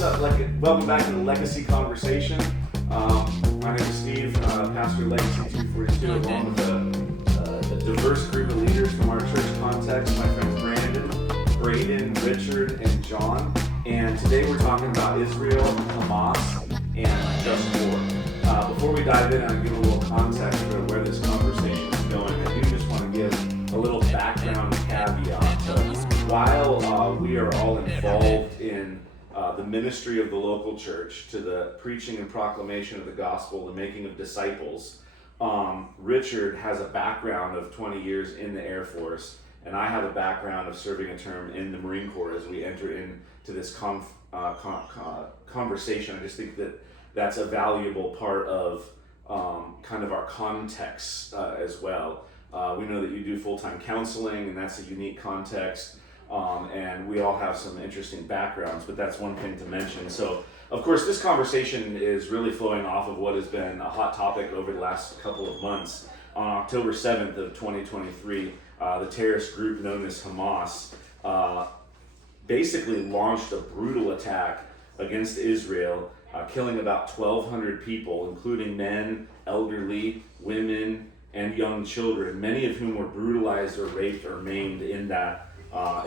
what's up? Welcome back to the Legacy Conversation. My name is Steve, pastor of Legacy 242, along with a diverse group of leaders from our church context. My friends Braeden, Richard, and John. And today we're talking about Israel, Hamas, and just war. Before we dive in, I'll give a little context for where this conversation is going. I do just want to give a little background caveat. So while we are all involved in the ministry of the local church, to the preaching and proclamation of the gospel, the making of disciples, Richard has a background of 20 years in the Air Force, and I have a background of serving a term in the Marine Corps as we enter into this conversation. I just think that that's a valuable part of kind of our context as well. We know that you do full-time counseling, and that's a unique context. And we all have some interesting backgrounds, but that's one thing to mention. So, of course, this conversation is really flowing off of what has been a hot topic over the last couple of months. On October 7th of 2023, the terrorist group known as Hamas basically launched a brutal attack against Israel, killing about 1,200 people, including men, elderly, women, and young children, many of whom were brutalized or raped or maimed in that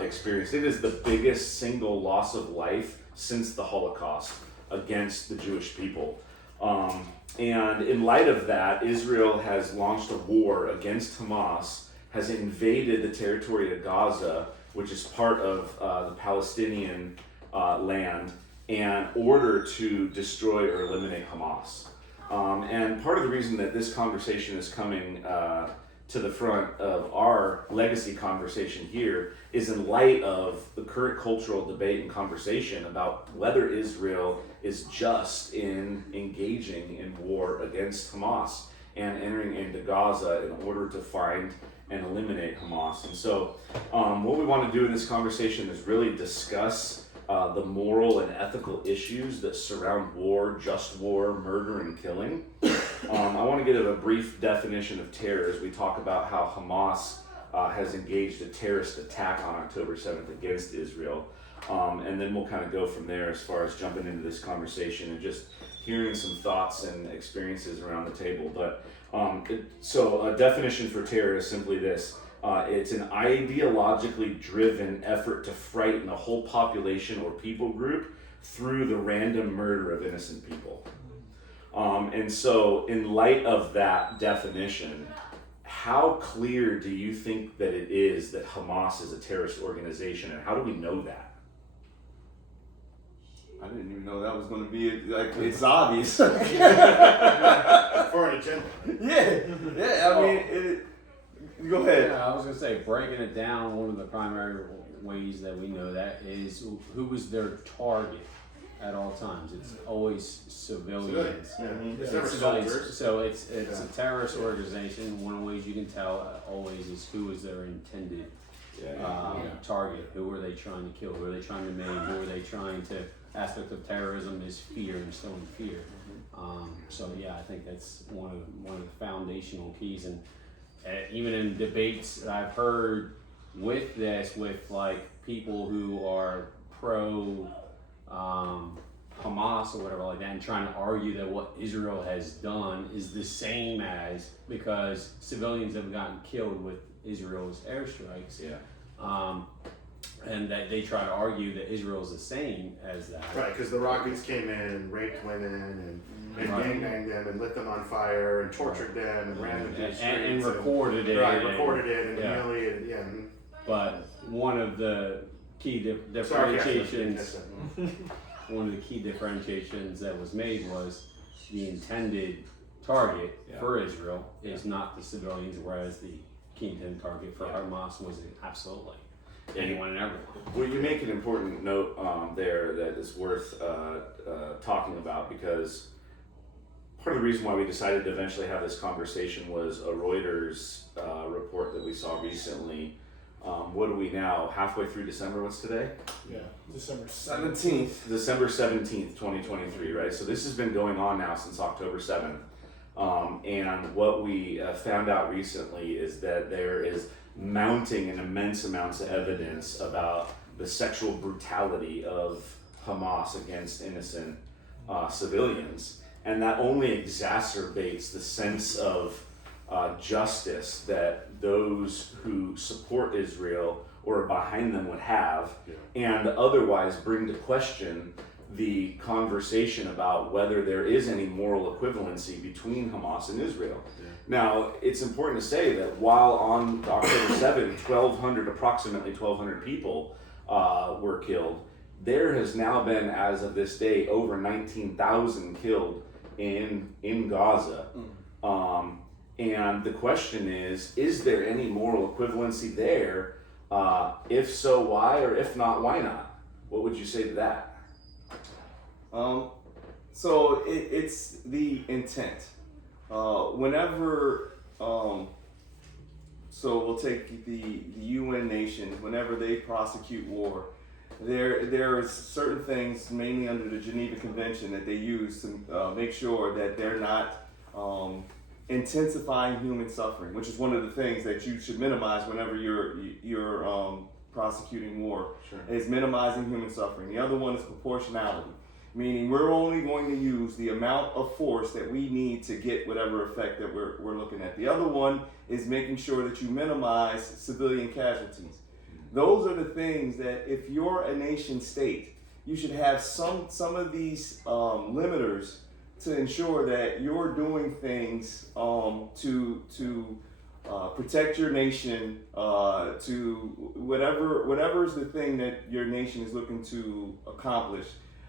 experience. It is the biggest single loss of life since the Holocaust against the Jewish people. And in light of that, Israel has launched a war against Hamas, has invaded the territory of Gaza, which is part of the Palestinian land, in order to destroy or eliminate Hamas. And part of the reason that this conversation is coming to the front of our legacy conversation here is in light of the current cultural debate and conversation about whether Israel is just in engaging in war against Hamas and entering into Gaza in order to find and eliminate Hamas. And so what we want to do in this conversation is really discuss the moral and ethical issues that surround war, just war, murder, and killing. I want to give a brief definition of terror as we talk about how Hamas has engaged a terrorist attack on October 7th against Israel. And then we'll kind of go from there as far as jumping into this conversation and just hearing some thoughts and experiences around the table. But so a definition for terror is simply this. It's an ideologically driven effort to frighten a whole population or people group through the random murder of innocent people. And so in light of that definition, how clear do you think that it is that Hamas is a terrorist organization, and how do we know that? I didn't even know that was going to be, it's obvious. For an agenda. Yeah, I mean, go ahead. Yeah, I was going to say, breaking it down, one of the primary ways that we know that is who was their target at all times. It's always civilians. It's never soldiers. So it's a terrorist organization. One of the ways you can tell always is who is their intended target. Who are they trying to kill? Who are they trying to maim? Who are they trying to... Aspect of terrorism is fear, instilling fear. So yeah, I think that's one of the foundational keys. And even in debates that I've heard with this, with like people who are pro Hamas or whatever like that, and trying to argue that what Israel has done is the same as, because civilians have gotten killed with Israel's airstrikes. And that they try to argue that Israel is the same as that. Right, because the rockets came in, raped women, and gangbanged them, and lit them on fire, and tortured them, and ran them through the streets. And recorded it. Right, recorded it, and humiliated, But one of the key differentiations, one of the key differentiations that was made was the intended target for Israel is not the civilians, whereas the key intended target for Hamas was absolutely anyone and everyone. Well, you make an important note there that is worth talking about, because part of the reason why we decided to eventually have this conversation was a Reuters report that we saw recently. What are we now? Halfway through December? What's today? Yeah, December 17th. December 17th, 2023, right? So this has been going on now since October 7th. And what we found out recently is that there is mounting an immense amounts of evidence about the sexual brutality of Hamas against innocent civilians, and that only exacerbates the sense of justice that those who support Israel or are behind them would have, and otherwise bring to question the conversation about whether there is any moral equivalency between Hamas and Israel. Now, it's important to say that while on October 7, approximately 1,200 people were killed, there has now been, as of this day, over 19,000 killed in Gaza. And the question is there any moral equivalency there? If so, why? Or if not, why not? What would you say to that? So it's the intent. Whenever, so we'll take the UN nations, whenever they prosecute war, there are certain things, mainly under the Geneva Convention, that they use to make sure that they're not intensifying human suffering, which is one of the things that you should minimize whenever you're prosecuting war. Sure. Is minimizing human suffering. The other one is proportionality, meaning we're only going to use the amount of force that we need to get whatever effect that we're looking at. The other one is making sure that you minimize civilian casualties. Those are the things that if you're a nation state, you should have some of these limiters to ensure that you're doing things to protect your nation, to whatever is the thing that your nation is looking to accomplish,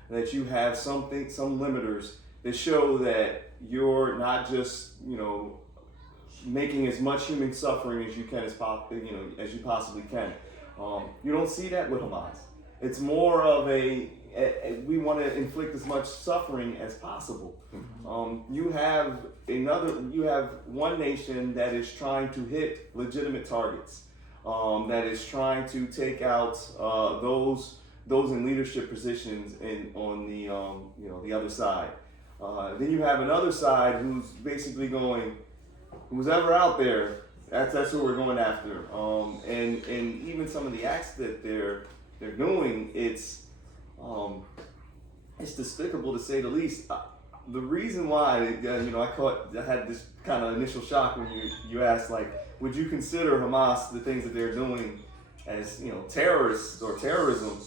that you have some limiters that show that you're not just, making as much human suffering as you can as you possibly can. You don't see that with Hamas. It's more of we want to inflict as much suffering as possible. You have one nation that is trying to hit legitimate targets, that is trying to take out those in leadership positions on the other side. Then you have another side who's basically going, who's ever out there, that's who we're going after. And even some of the acts that they're doing, it's despicable to say the least. The reason why, I had this kind of initial shock when you asked, like, would you consider Hamas, the things that they're doing, as terrorists or terrorism?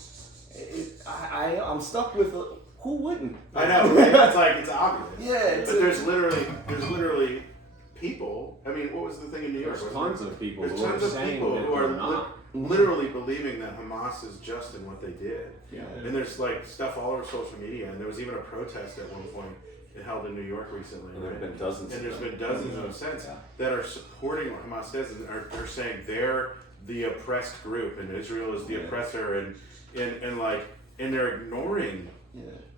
I'm stuck with who wouldn't? I know, right? It's obvious. Yeah, but there's literally people. I mean, what was the thing in New York? There's tons of people There's who tons are of saying people that who are they're not. literally believing that Hamas is just in what they did. Yeah. And there's like stuff all over social media, and there was even a protest at one point held in New York recently. And there have right? been dozens. And of there's them. been dozens of them since that are supporting what Hamas says and are saying they're the oppressed group and Israel is the oppressor, and they're ignoring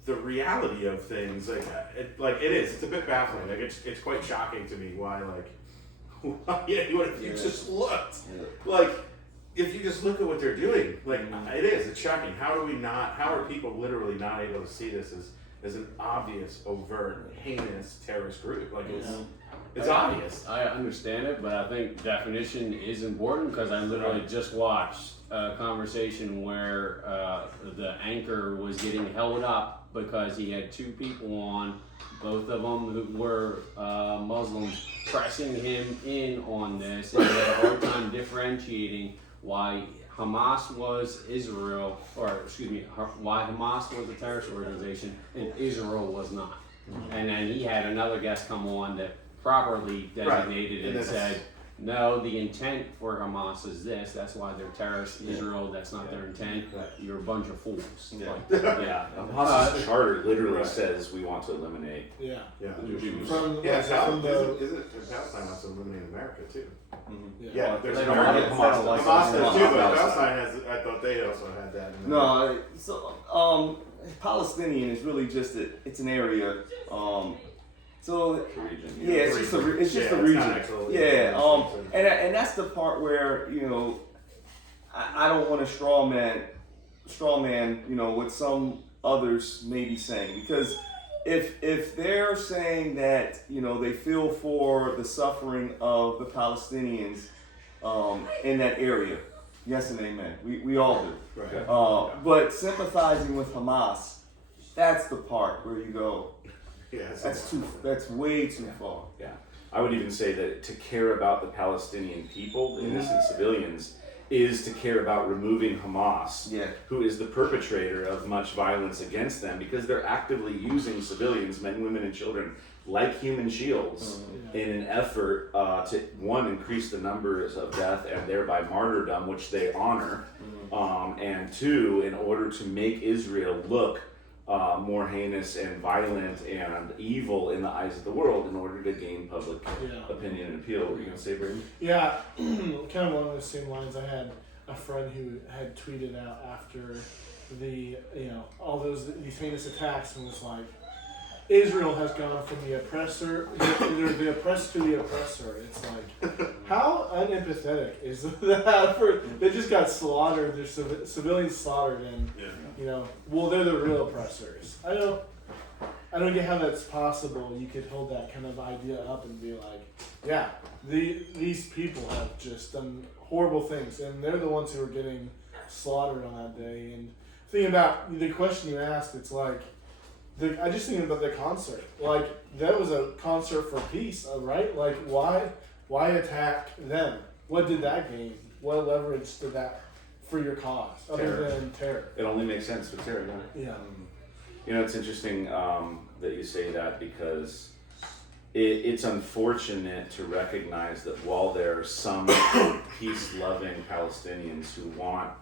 the reality of things. It's a bit baffling. It's quite shocking to me why what if you just looked if you just look at what they're doing, it's shocking. How are people literally not able to see this as an obvious, overt, heinous terrorist group? It's obvious. I understand it, but I think definition is important because I literally just watched a conversation where the anchor was getting held up because he had two people on, both of them who were Muslims, pressing him in on this, and he had a hard time differentiating why Hamas was why Hamas was a terrorist organization and Israel was not. And then he had another guest come on that properly designated Right. and said, no, the intent for Hamas is this, that's why they're terrorists. Israel, that's not their intent. Right. You're a bunch of fools. Hamas's charter literally says we want to eliminate Yeah. the Jews. Isn't Palestine wants to eliminate America too? Yeah, there's They an don't argument. want it. Hamas does too, but Palestine. Palestine has. I thought they also had that. No, so Palestinian is really just it's an area. So The region. yeah, it's just a region. And that's the part where I don't want to straw man, what some others may be saying, because if they're saying that they feel for the suffering of the Palestinians in that area, Yes and amen. We all do. Right. But sympathizing with Hamas, that's the part where you go, Yeah, that's way too far. Yeah. I would even say that to care about the Palestinian people, the innocent civilians, is to care about removing Hamas, who is the perpetrator of much violence against them, because they're actively using civilians, men, women, and children, like human shields in an effort to, one, increase the numbers of death and thereby martyrdom, which they honor, and two, in order to make Israel look more heinous and violent and evil in the eyes of the world in order to gain public opinion and appeal. What were you going to say, Braeden? Yeah, kind of along those same lines. I had a friend who had tweeted out after the, all these heinous attacks and was like, Israel has gone from the oppressor, the oppressed to the oppressor. It's like, how unempathetic is that? They just got slaughtered. There's civilians slaughtered, and they're the real oppressors. I don't get how that's possible. You could hold that kind of idea up and be like, these people have just done horrible things, and they're the ones who are getting slaughtered on that day. And thinking about the question you asked, it's like, I just think about the concert. Like, that was a concert for peace, right? Like, why attack them? What did that gain? What leverage did that for your cause other than terror? It only makes sense with terror, Yeah. It's interesting that you say that, because it's unfortunate to recognize that while there are some peace-loving Palestinians who want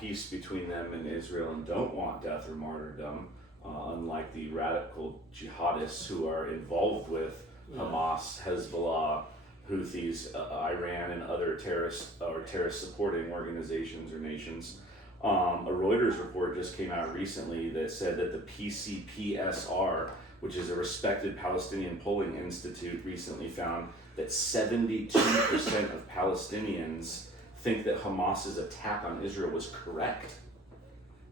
peace between them and Israel and don't want death or martyrdom, unlike the radical jihadists who are involved with Hamas, Hezbollah, Houthis, Iran, and other terrorist supporting organizations or nations. A Reuters report just came out recently that said that the PCPSR, which is a respected Palestinian polling institute, recently found that 72% of Palestinians think that Hamas's attack on Israel was correct.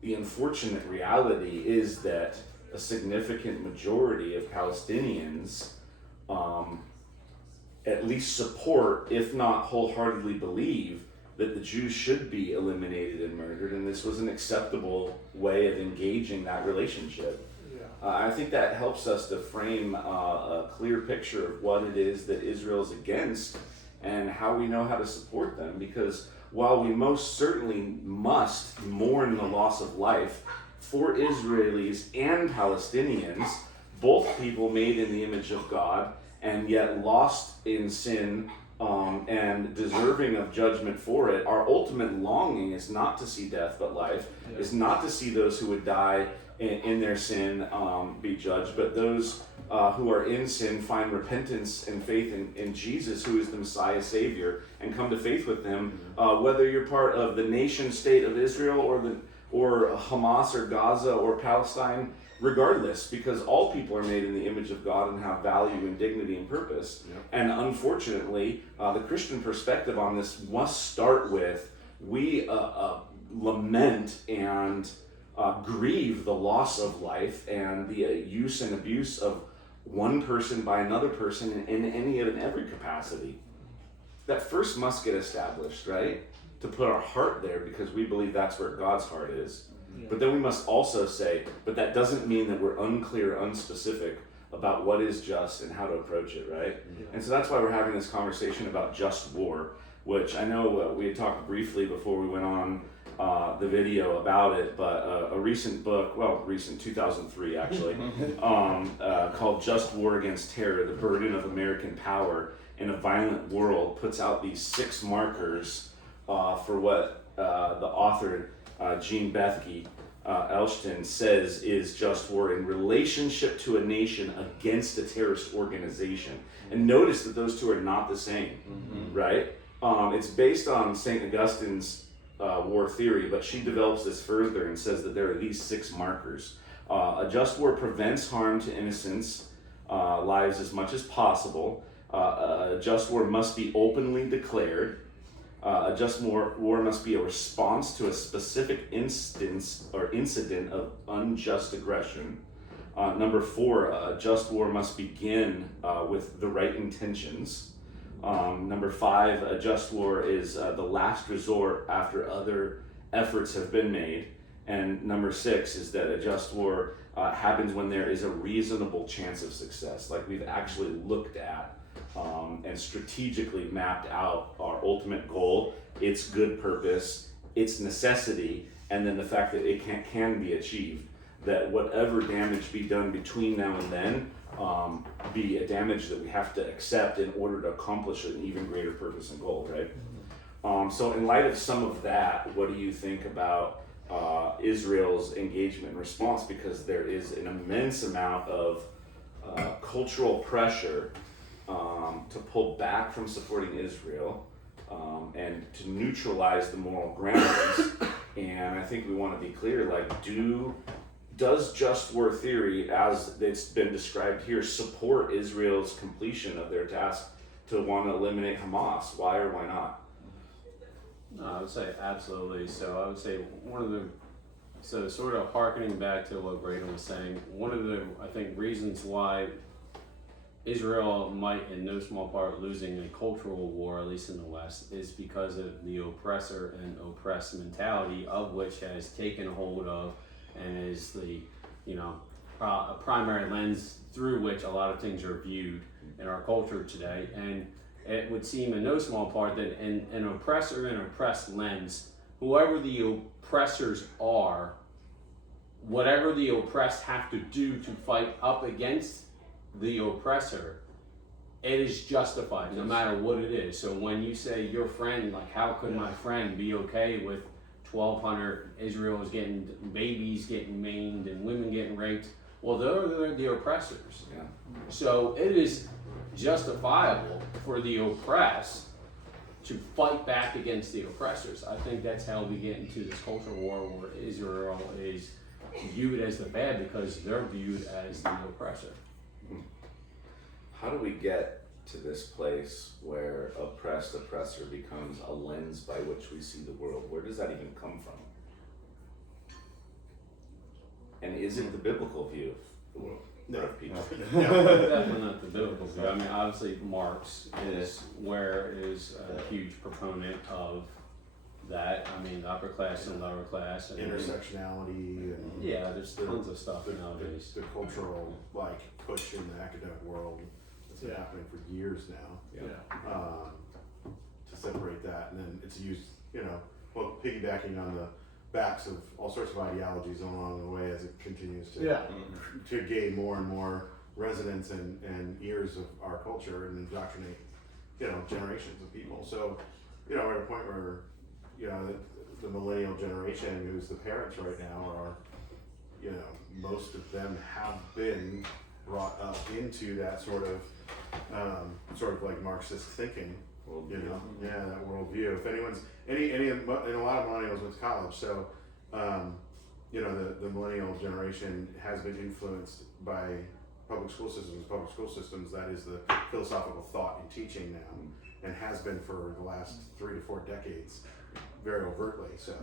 The unfortunate reality is that a significant majority of Palestinians at least support, if not wholeheartedly believe, that the Jews should be eliminated and murdered, and this was an acceptable way of engaging that relationship. I think that helps us to frame a clear picture of what it is that Israel's against and how we know how to support them, because while we most certainly must mourn the loss of life for Israelis and Palestinians, both people made in the image of God and yet lost in sin and deserving of judgment for it, our ultimate longing is not to see death but life, is not to see those who would die in their sin be judged, but those who are in sin find repentance and faith in Jesus, who is the Messiah Savior, and come to faith with him, whether you're part of the nation state of Israel or Hamas or Gaza or Palestine, regardless, because all people are made in the image of God and have value and dignity and purpose. And unfortunately, the Christian perspective on this must start with, we lament and grieve the loss of life and the use and abuse of one person by another person in any and every capacity. That first must get established, right? To put our heart there, because we believe that's where God's heart is. But then we must also say, but that doesn't mean that we're unclear, unspecific about what is just and how to approach it, right? And so that's why we're having this conversation about just war, which I know we had talked briefly before we went on the video about it, but a recent book, recent 2003 actually, called Just War Against Terror, The Burden of American Power in a Violent World, puts out these 6 markers for what the author Jean Bethke Elston says is just war in relationship to a nation against a terrorist organization. And notice that those two are not the same, right? It's based on St. Augustine's war theory, but she develops this further and says that there are these 6 markers. A just war prevents harm to innocents' lives as much as possible. A just war must be openly declared. A just war must be a response to a specific instance or incident of unjust aggression. Number 4, a just war must begin with the right intentions. Number 5, a just war is the last resort after other efforts have been made. And number 6 is that a just war happens when there is a reasonable chance of success. Like we've actually looked at and strategically mapped out our ultimate goal, its good purpose, its necessity, and then the fact that it can be achieved. That whatever damage be done between now and then be a damage that we have to accept in order to accomplish an even greater purpose and goal, right? So in light of some of that, what do you think about Israel's engagement and response? Because there is an immense amount of cultural pressure to pull back from supporting Israel and to neutralize the moral grounds. And I think we want to be clear, like, does just war theory, as it's been described here, support Israel's completion of their task to want to eliminate Hamas? Why or why not? No, I would say absolutely. So I would say so sort of hearkening back to what Braeden was saying, one of the, I think, reasons why Israel might, in no small part, losing a cultural war, at least in the West, is because of the oppressor and oppressed mentality, of which has taken hold of and is the, a primary lens through which a lot of things are viewed in our culture today. And it would seem in no small part that in an oppressor and oppressed lens, whoever the oppressors are, whatever the oppressed have to do to fight up against the oppressor, it is justified no matter what it is. So when you say your friend, like, how could my friend be okay with 1,200 Israel is getting babies getting maimed and women getting raped? Well, they're the oppressors. Yeah. So it is justifiable for the oppressed to fight back against the oppressors. I think that's how we get into this cultural war where Israel is viewed as the bad because they're viewed as the oppressor. How do we get to this place where oppressor becomes a lens by which we see the world? Where does that even come from? And is it the biblical view of the world? No. Of people? Definitely not the biblical view. I mean, obviously Marx is a huge proponent of that. I mean, the upper class and lower class. And Intersectionality and yeah, there's tons of stuff nowadays. the cultural push in the academic world that's been happening for years now. To separate that, and then it's used, piggybacking on the backs of all sorts of ideologies along the way as it continues to gain more and more resonance and ears of our culture and indoctrinate, generations of people. So, we're at a point where, the millennial generation, who's the parents right now, are, most of them have been brought up into that sort of like Marxist thinking. That worldview. If anyone's and a lot of millennials went to college, so the millennial generation has been influenced by public school systems. Public school systems, that is the philosophical thought and teaching now, and has been for the last 3 to 4 decades, very overtly. So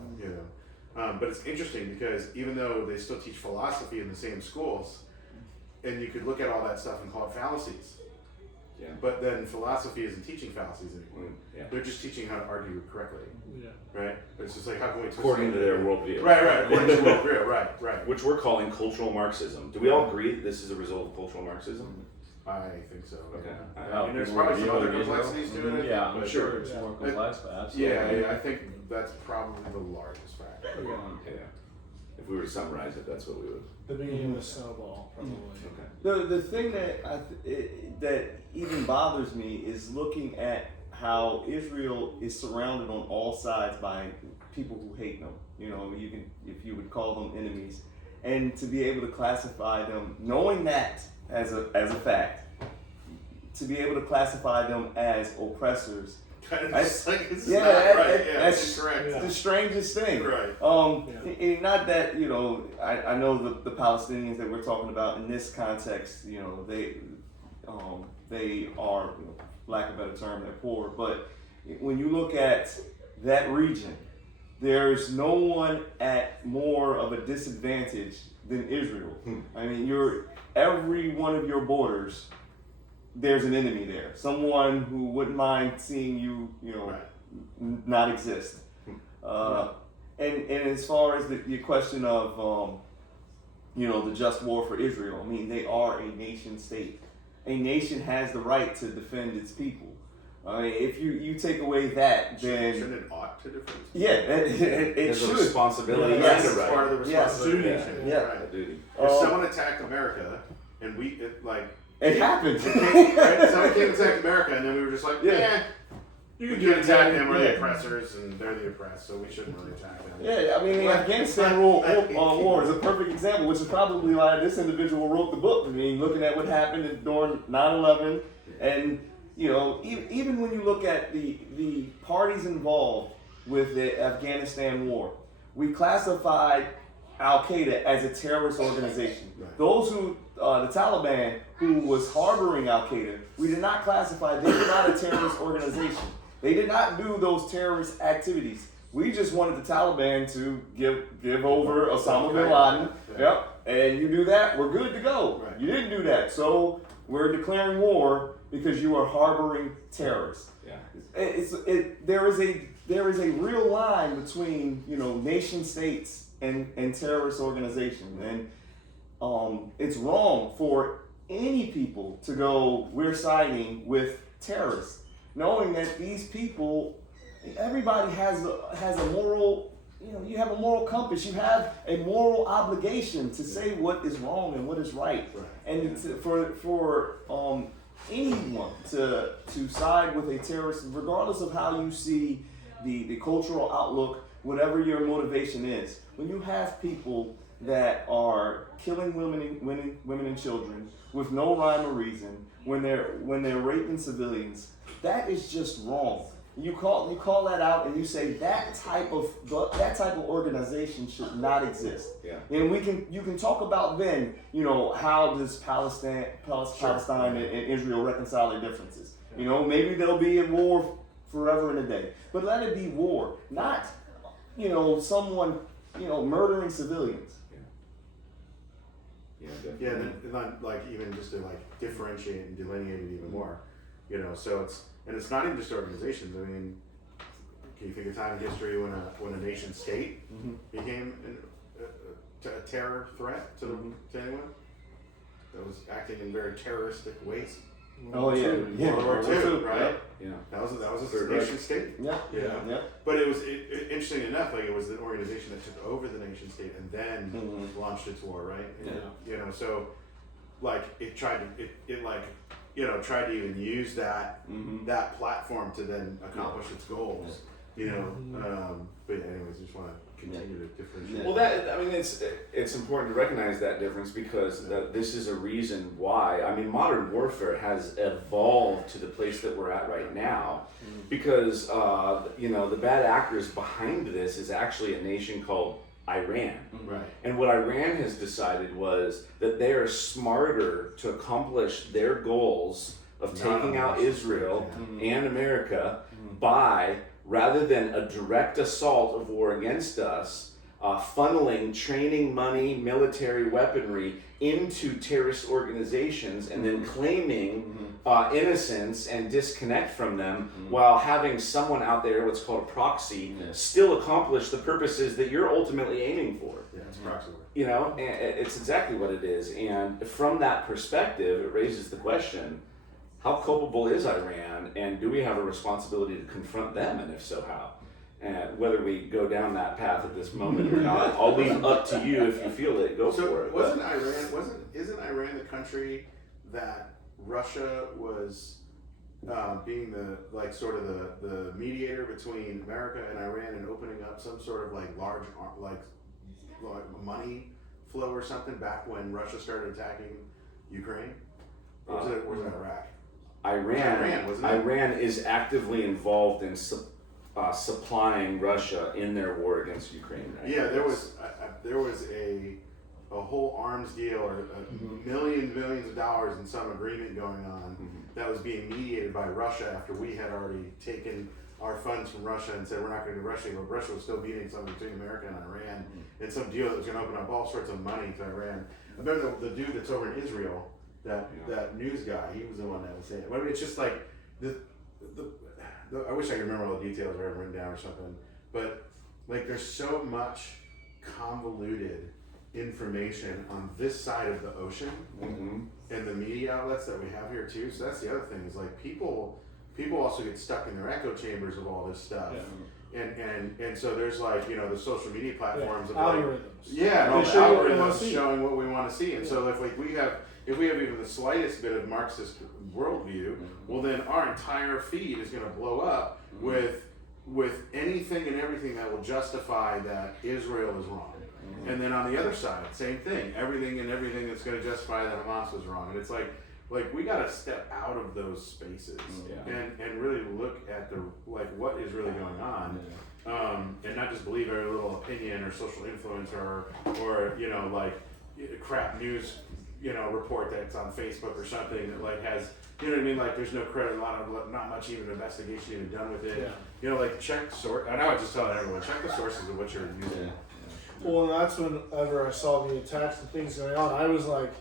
but it's interesting because even though they still teach philosophy in the same schools, and you could look at all that stuff and call it fallacies. Yeah. But then philosophy isn't teaching fallacies anymore. Yeah. They're just teaching how to argue correctly. Yeah. Right? It's just like, how can we twist According to their worldview. Right. According to their worldview. Right. Which we're calling cultural Marxism. Do we all agree that this is a result of cultural Marxism? I think so. Okay. I mean, there's probably some other complexities to it. Yeah, I'm but sure it's more complex, but absolutely. Yeah, I think that's probably the largest factor. Yeah. If we were to summarize it, that's what we would. The beginning of the snowball, probably. Okay. The thing that that even bothers me is looking at how Israel is surrounded on all sides by people who hate them. If you would call them enemies, and to be able to classify them, knowing that as a fact, to be able to classify them as oppressors. That's correct. Yeah. The strangest thing. Right. And not that I know the Palestinians that we're talking about in this context. They are, lack of a better term, they're poor. But when you look at that region, there's no one at more of a disadvantage than Israel. I mean, every one of your borders, there's an enemy there, someone who wouldn't mind seeing you, not exist. And as far as the question of, the just war for Israel, I mean, they are a nation state. A nation has the right to defend its people. I mean, if you take away that, then shouldn't it ought to defend? Yeah, it There's should. a responsibility and Yes. a It's right. part of the Yes. responsibility. Yeah. Right. A duty. If someone attacked America and It happened. right? Someone came and attacked America, and then we were just like, Yeah. you can attack them. We're the oppressors, and they're the oppressed, so we shouldn't really attack them. Yeah, I mean, the Afghanistan war is a perfect example, which is probably why this individual wrote the book. I mean, looking at what happened during 9/11, and even when you look at the parties involved with the Afghanistan war, we classified Al Qaeda as a terrorist organization. Right. Those who, the Taliban, who was harboring Al Qaeda, we did not classify. They were not a terrorist organization. They did not do those terrorist activities. We just wanted the Taliban to give over Osama bin Laden. Yeah. Yep. And you do that, we're good to go. Right. You didn't do that, so we're declaring war because you are harboring terrorists. Yeah. There is a real line between nation states and terrorist organizations, and it's wrong for any people to go, we're siding with terrorists, knowing that these people, everybody has a moral, you have a moral compass, you have a moral obligation to say what is wrong and what is right. And for anyone to side with a terrorist, regardless of how you see the cultural outlook, whatever your motivation is, when you have people that are killing women and children with no rhyme or reason, when they're raping civilians, that is just wrong. You call that out and you say that type of organization should not exist. Yeah. And you can talk about then, how does Palestine and Israel reconcile their differences? Maybe they'll be in war forever and a day. But let it be war, not someone murdering civilians. Yeah, definitely. Yeah, and not even just to differentiate and delineate it even more, So it's not even just organizations. I mean, can you think of time in history when a nation state became a terror threat to anyone that was acting in very terroristic ways? Oh yeah, World War II, right? Yeah. That was a nation state. Yeah. But it was interesting enough. It was an organization that took over the nation state and then launched its war, right? And, so it tried to tried to even use that that platform to then accomplish its goals. But anyways, just want to continue to differentiate. Well, it's important to recognize that difference because this is a reason why. I mean, modern warfare has evolved to the place that we're at right now because the bad actors behind this is actually a nation called Iran. Right. And what Iran has decided was that they are smarter to accomplish their goals of taking out Israel and America by, rather than a direct assault of war against us, funneling training money, military weaponry into terrorist organizations and then claiming innocence and disconnect from them while having someone out there, what's called a proxy, still accomplish the purposes that you're ultimately aiming for. Yeah, it's proxy work. And it's exactly what it is. And from that perspective, it raises the question, how culpable is Iran, and do we have a responsibility to confront them, and if so, how? And whether we go down that path at this moment or not, I'll leave up to you if you feel it. Go for it. Isn't Iran the country that Russia was being the mediator between America and Iran and opening up some sort of large money flow or something back when Russia started attacking Ukraine? Or was it Iraq? Iran is actively involved in supplying Russia in their war against Ukraine. Right? Yeah, there was a whole arms deal or millions of dollars in some agreement going on that was being mediated by Russia after we had already taken our funds from Russia and said we're not going to do Russia, but Russia was still beating something between America and Iran in some deal that was going to open up all sorts of money to Iran. I remember the dude that's over in Israel that news guy, he was the one that was saying it. I mean, it's just like the I wish I could remember all the details I have written down or something, but like there's so much convoluted information on this side of the ocean and the media outlets that we have here too. So that's the other thing, is like people also get stuck in their echo chambers of all this stuff. And so there's like, the social media platforms of like, algorithms. and all They the show you what you wanna algorithms see. showing what we want to see. And so if we have even the slightest bit of Marxist worldview, well then our entire feed is going to blow up with anything and everything that will justify that Israel is wrong. And then on the other side, same thing, everything that's going to justify that Hamas was wrong. And it's like we got to step out of those spaces and really look at what is really going on, and not just believe every little opinion or social influencer or crap news report that's on Facebook or something that like has, you know what I mean, like there's no credit, not much even investigation even done with it. Check source. I know I was just telling everyone, check the sources of what you're using. Well, and that's whenever I saw the attacks and things going on, I was like,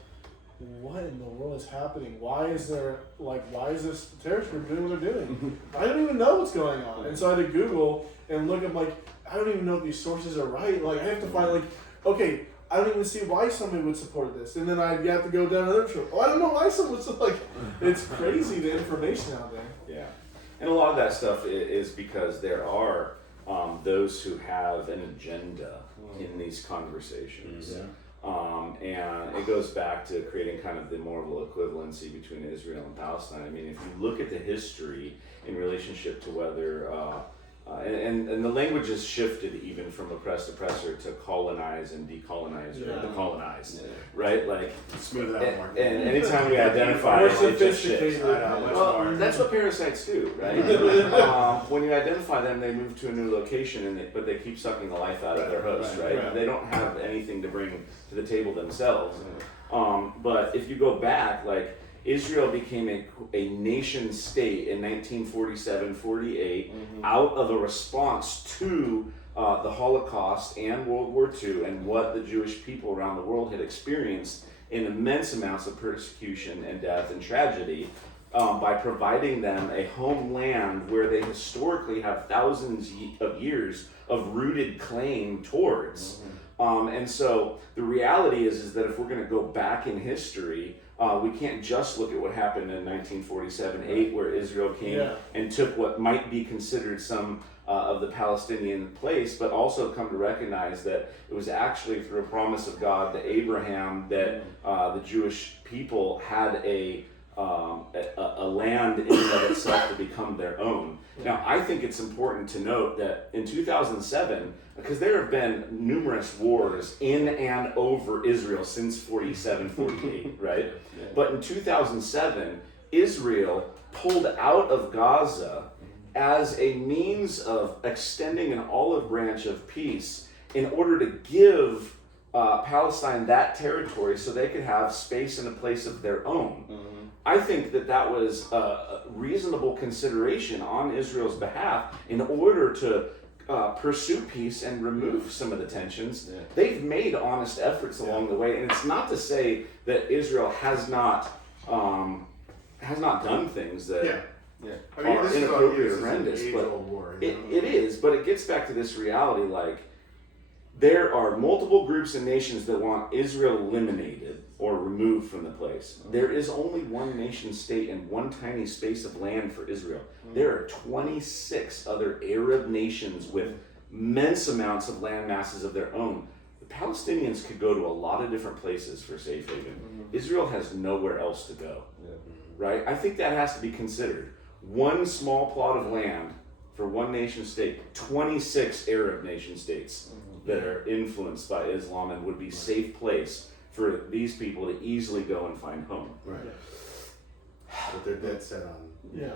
what in the world is happening? Why is this terrorist group doing what they're doing? I don't even know what's going on. And so I had to Google and look up, I don't even know if these sources are right. I have to find, okay, I don't even see why somebody would support this. And then I have to go down another trail. I don't know why someone would, it's crazy, the information out there. Yeah. And a lot of that stuff is because there are those who have an agenda in these conversations. And it goes back to creating kind of the moral equivalency between Israel and Palestine. I mean, if you look at the history in relationship to whether, and the language has shifted even from oppressed oppressor to colonize and decolonize, or decolonize, right? Like, smooth it out more. And anytime we identify More it, it just shifts. sophisticated. Well, that's what parasites do, right? When you identify them, they move to a new location, but they keep sucking the life out of their host, right? They don't have anything to bring to the table themselves. But if you go back, Israel became a nation state in 1947-48 out of a response to the Holocaust and World War II and what the Jewish people around the world had experienced in immense amounts of persecution and death and tragedy, by providing them a homeland where they historically have thousands of years of rooted claim towards. And so the reality is that if we're going to go back in history, we can't just look at what happened in 1947-8, where Israel came and took what might be considered some of the Palestinian place, but also come to recognize that it was actually through a promise of God to Abraham that the Jewish people had a land in and of itself to become their own. Now, I think it's important to note that in 2007, because there have been numerous wars in and over Israel since 47-48, right? But in 2007, Israel pulled out of Gaza as a means of extending an olive branch of peace in order to give Palestine that territory so they could have space and a place of their own. I think that was a reasonable consideration on Israel's behalf in order to pursue peace and remove some of the tensions. They've made honest efforts along the way, and it's not to say that Israel has not done things that I mean, are this is all inappropriate or used as an horrendous, but age-old war. it is. But it gets back to this reality: there are multiple groups and nations that want Israel eliminated or removed from the place. There is only one nation state and one tiny space of land for Israel. There are 26 other Arab nations with immense amounts of land masses of their own. The Palestinians could go to a lot of different places for safe haven. Israel has nowhere else to go, right? I think that has to be considered. One small plot of land for one nation state, 26 Arab nation states that are influenced by Islam and would be safe place for these people to easily go and find home. Right. But they're dead set on.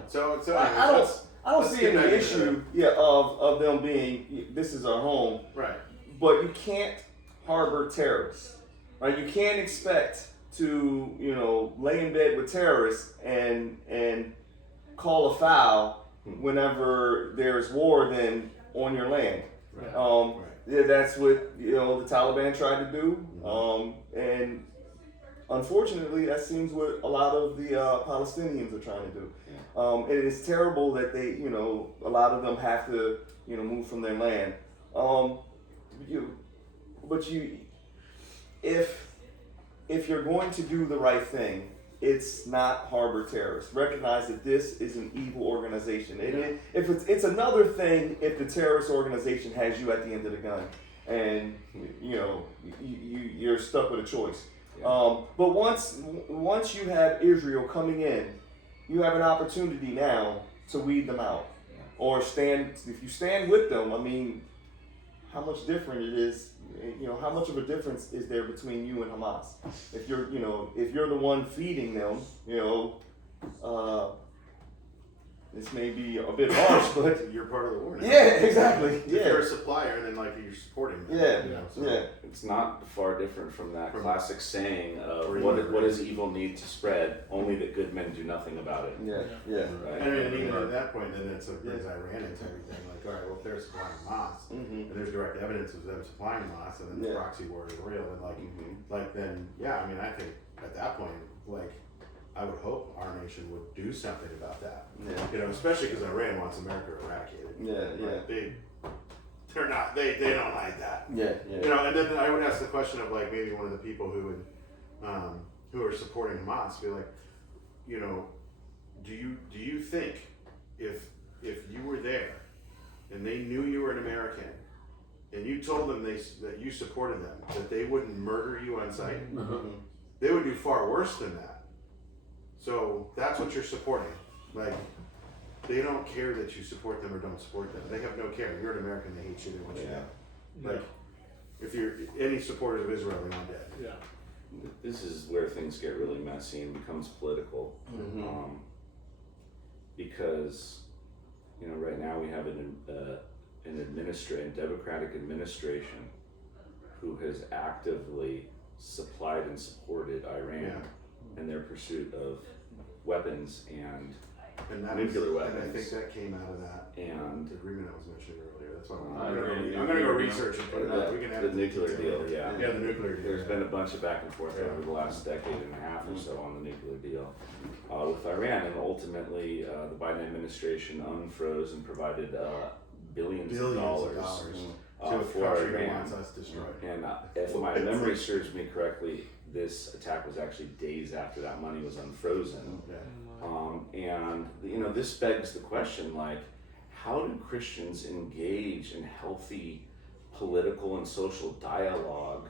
So I don't see any issue of them being, this is our home. Right. But you can't harbor terrorists. Right? You can't expect to, lay in bed with terrorists and call a foul whenever there's war then on your land. Right. That's what the Taliban tried to do, and unfortunately, that seems what a lot of the Palestinians are trying to do. And it is terrible that they, a lot of them have to, move from their land. If you're going to do the right thing, it's not harbor terrorists. Recognize that this is an evil organization. It's another thing if the terrorist organization has you at the end of the gun, and you're stuck with a choice. But once you have Israel coming in, you have an opportunity now to weed them out, or if you stand with them. I mean, how much different it is. How much of a difference is there between you and Hamas? If you're the one feeding them, this may be a bit harsh, but you're part of the war now. Yeah, exactly. If you're a supplier, and then you're supporting them. Yeah. It's not far different from that classic saying of Or what even- does evil need to spread? Only that good men do nothing about it. Yeah. Right? And even at that point, then it brings Iran into everything. All right, well, if they're supplying Hamas, and there's direct evidence of them supplying Hamas, and then the proxy war is real, and then I think at that point, I would hope our nation would do something about that. Especially because Iran wants America eradicated. They're not. They don't like that. And then I would ask the question of maybe one of the people who are supporting Hamas, be like, do you think if you were there and they knew you were an American and you told them that you supported them, that they wouldn't murder you on sight? They would do far worse than that. So that's what you're supporting. They don't care that you support them or don't support them. They have no care. You're an American. They hate you. They want you dead. If you're any supporters of Israel, they want dead. Yeah. This is where things get really messy and becomes political. Because right now we have an Democratic administration who has actively supplied and supported Iran in their pursuit of weapons and nuclear weapons. And I think that came out of that and agreement that was mentioned earlier. That's why I'm I'm going to go research and put it out. We can have the nuclear deal. Yeah, the nuclear deal. There's been a bunch of back and forth over the last decade and a half or so on the nuclear deal with Iran, and ultimately the Biden administration unfroze and provided billions of dollars to a for country that Iran. wants us destroyed. And if my memory serves me correctly, this attack was actually days after that money was unfrozen. And this begs the question, how do Christians engage in healthy political and social dialogue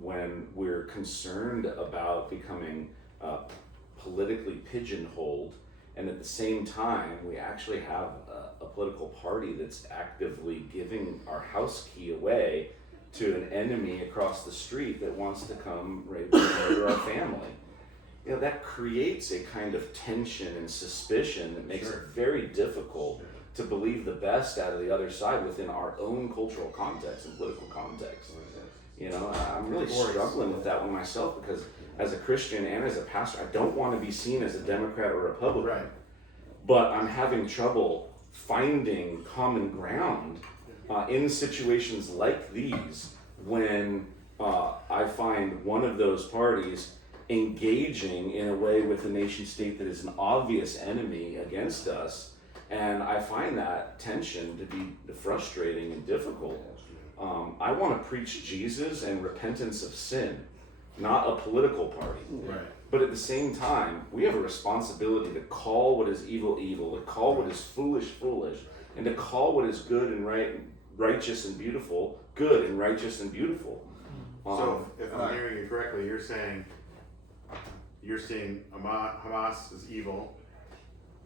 when we're concerned about becoming politically pigeonholed, and at the same time we actually have a political party that's actively giving our house key away to an enemy across the street that wants to come rape and murder our family? That creates a kind of tension and suspicion that makes it very difficult to believe the best out of the other side within our own cultural context and political context. I'm really struggling with that one myself, because as a Christian and as a pastor, I don't want to be seen as a Democrat or Republican, but I'm having trouble finding common ground in situations like these when I find one of those parties engaging in a way with a nation state that is an obvious enemy against us, and I find that tension to be frustrating and difficult. I want to preach Jesus and repentance of sin, not a political party. But at the same time, we have a responsibility to call what is evil evil, to call what is foolish foolish, and to call what is good and righteous and beautiful good and righteous and beautiful. So if I'm hearing you correctly, you're saying Hamas is evil,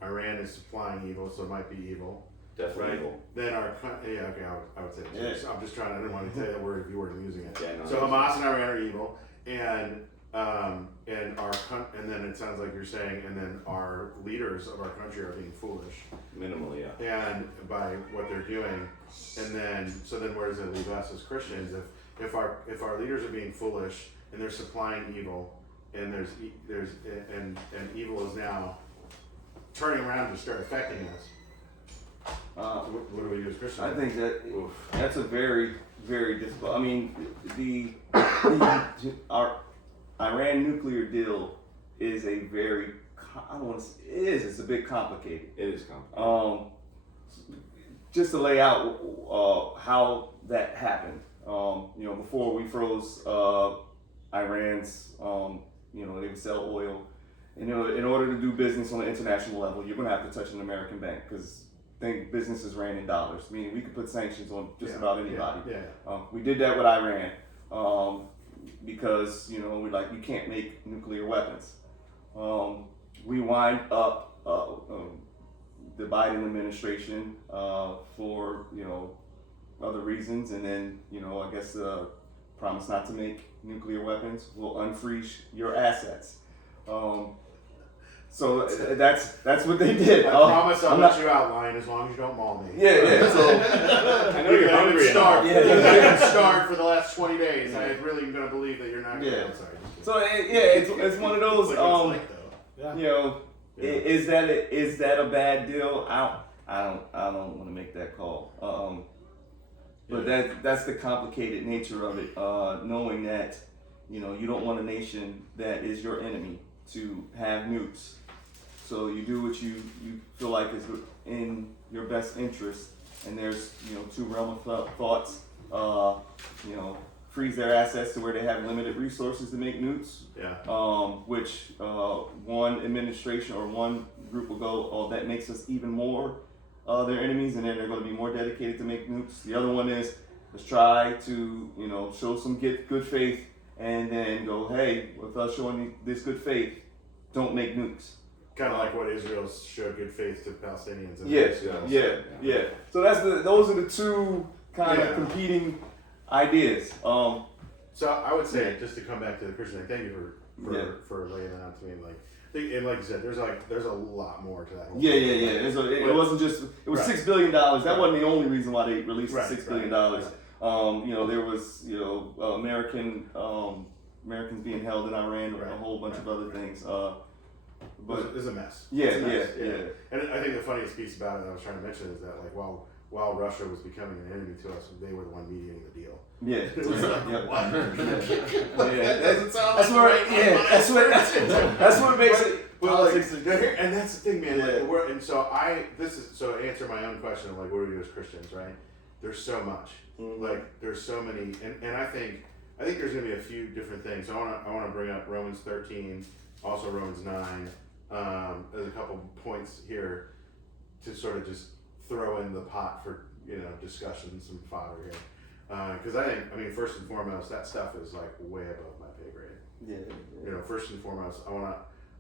Iran is supplying evil, so it might be evil. Definitely evil. Then I would say it. I'm just trying. I didn't want to tell you that word if you weren't using it. So no. Hamas and Iran are evil, and then it sounds like you're saying, and then our leaders of our country are being foolish. Minimally, yeah. And by what they're doing, and then where does it leave us as Christians? If our leaders are being foolish and they're supplying evil, and and evil is now turning around to start affecting us. What do we do as Christians? I think that's a very, very difficult. I mean, Iran nuclear deal is a very, I don't want to say, it's a bit complicated. It is complicated. Just to lay out how that happened. Before we froze Iran's, they would sell oil. In order to do business on an international level, you're going to have to touch an American bank because businesses ran in dollars, meaning we could put sanctions on just about anybody. We did that with Iran because, we can't make nuclear weapons. We wind up the Biden administration for, other reasons, and then, I guess promise not to make nuclear weapons will unfreeze your assets. So that's what they did. I promise I'll let you outline as long as you don't maul me. Yeah. So I know you're hungry. Starved. Yeah. You've been starved for the last 20 days. I really am going to believe that you're not going to. I'm sorry. So it's one of those. Yeah. Is that a bad deal? I don't want to make that call. But that's the complicated nature of it. Knowing that you don't want a nation that is your enemy to have nukes. So you do what you feel like is in your best interest, and there's two realm of thoughts. Freeze their assets to where they have limited resources to make nukes. Yeah. Which one administration or one group will go, oh, that makes us even more their enemies, and then they're going to be more dedicated to make nukes. The other one is let's try to show some good faith, and then go, hey, with us showing this good faith, don't make nukes. Kind of like what Israel showed good faith to Palestinians. Yeah. So those are the two kind of competing ideas. So I would say, just to come back to the Christian thing, thank you for laying that out to me. And like you said, there's a lot more to that. It wasn't just it was $6 billion. That wasn't the only reason why they released the $6 billion. There was Americans being held in Iran, a whole bunch of other things. But it's a mess. Yeah. And I think the funniest piece about it I was trying to mention is that while Russia was becoming an enemy to us, they were the one mediating the deal. Yeah. It was like, what? That doesn't sound like that's what makes it politics. And that's the thing, man. To answer my own question of what do we do as Christians, right? There's so much. Mm-hmm. There's so many, and I think there's gonna be a few different things. I wanna bring up Romans 13, also Romans 9. There's a couple points here to sort of just throw in the pot for discussion, some fodder here. Because I think, first and foremost, that stuff is way above my pay grade. Yeah. First and foremost,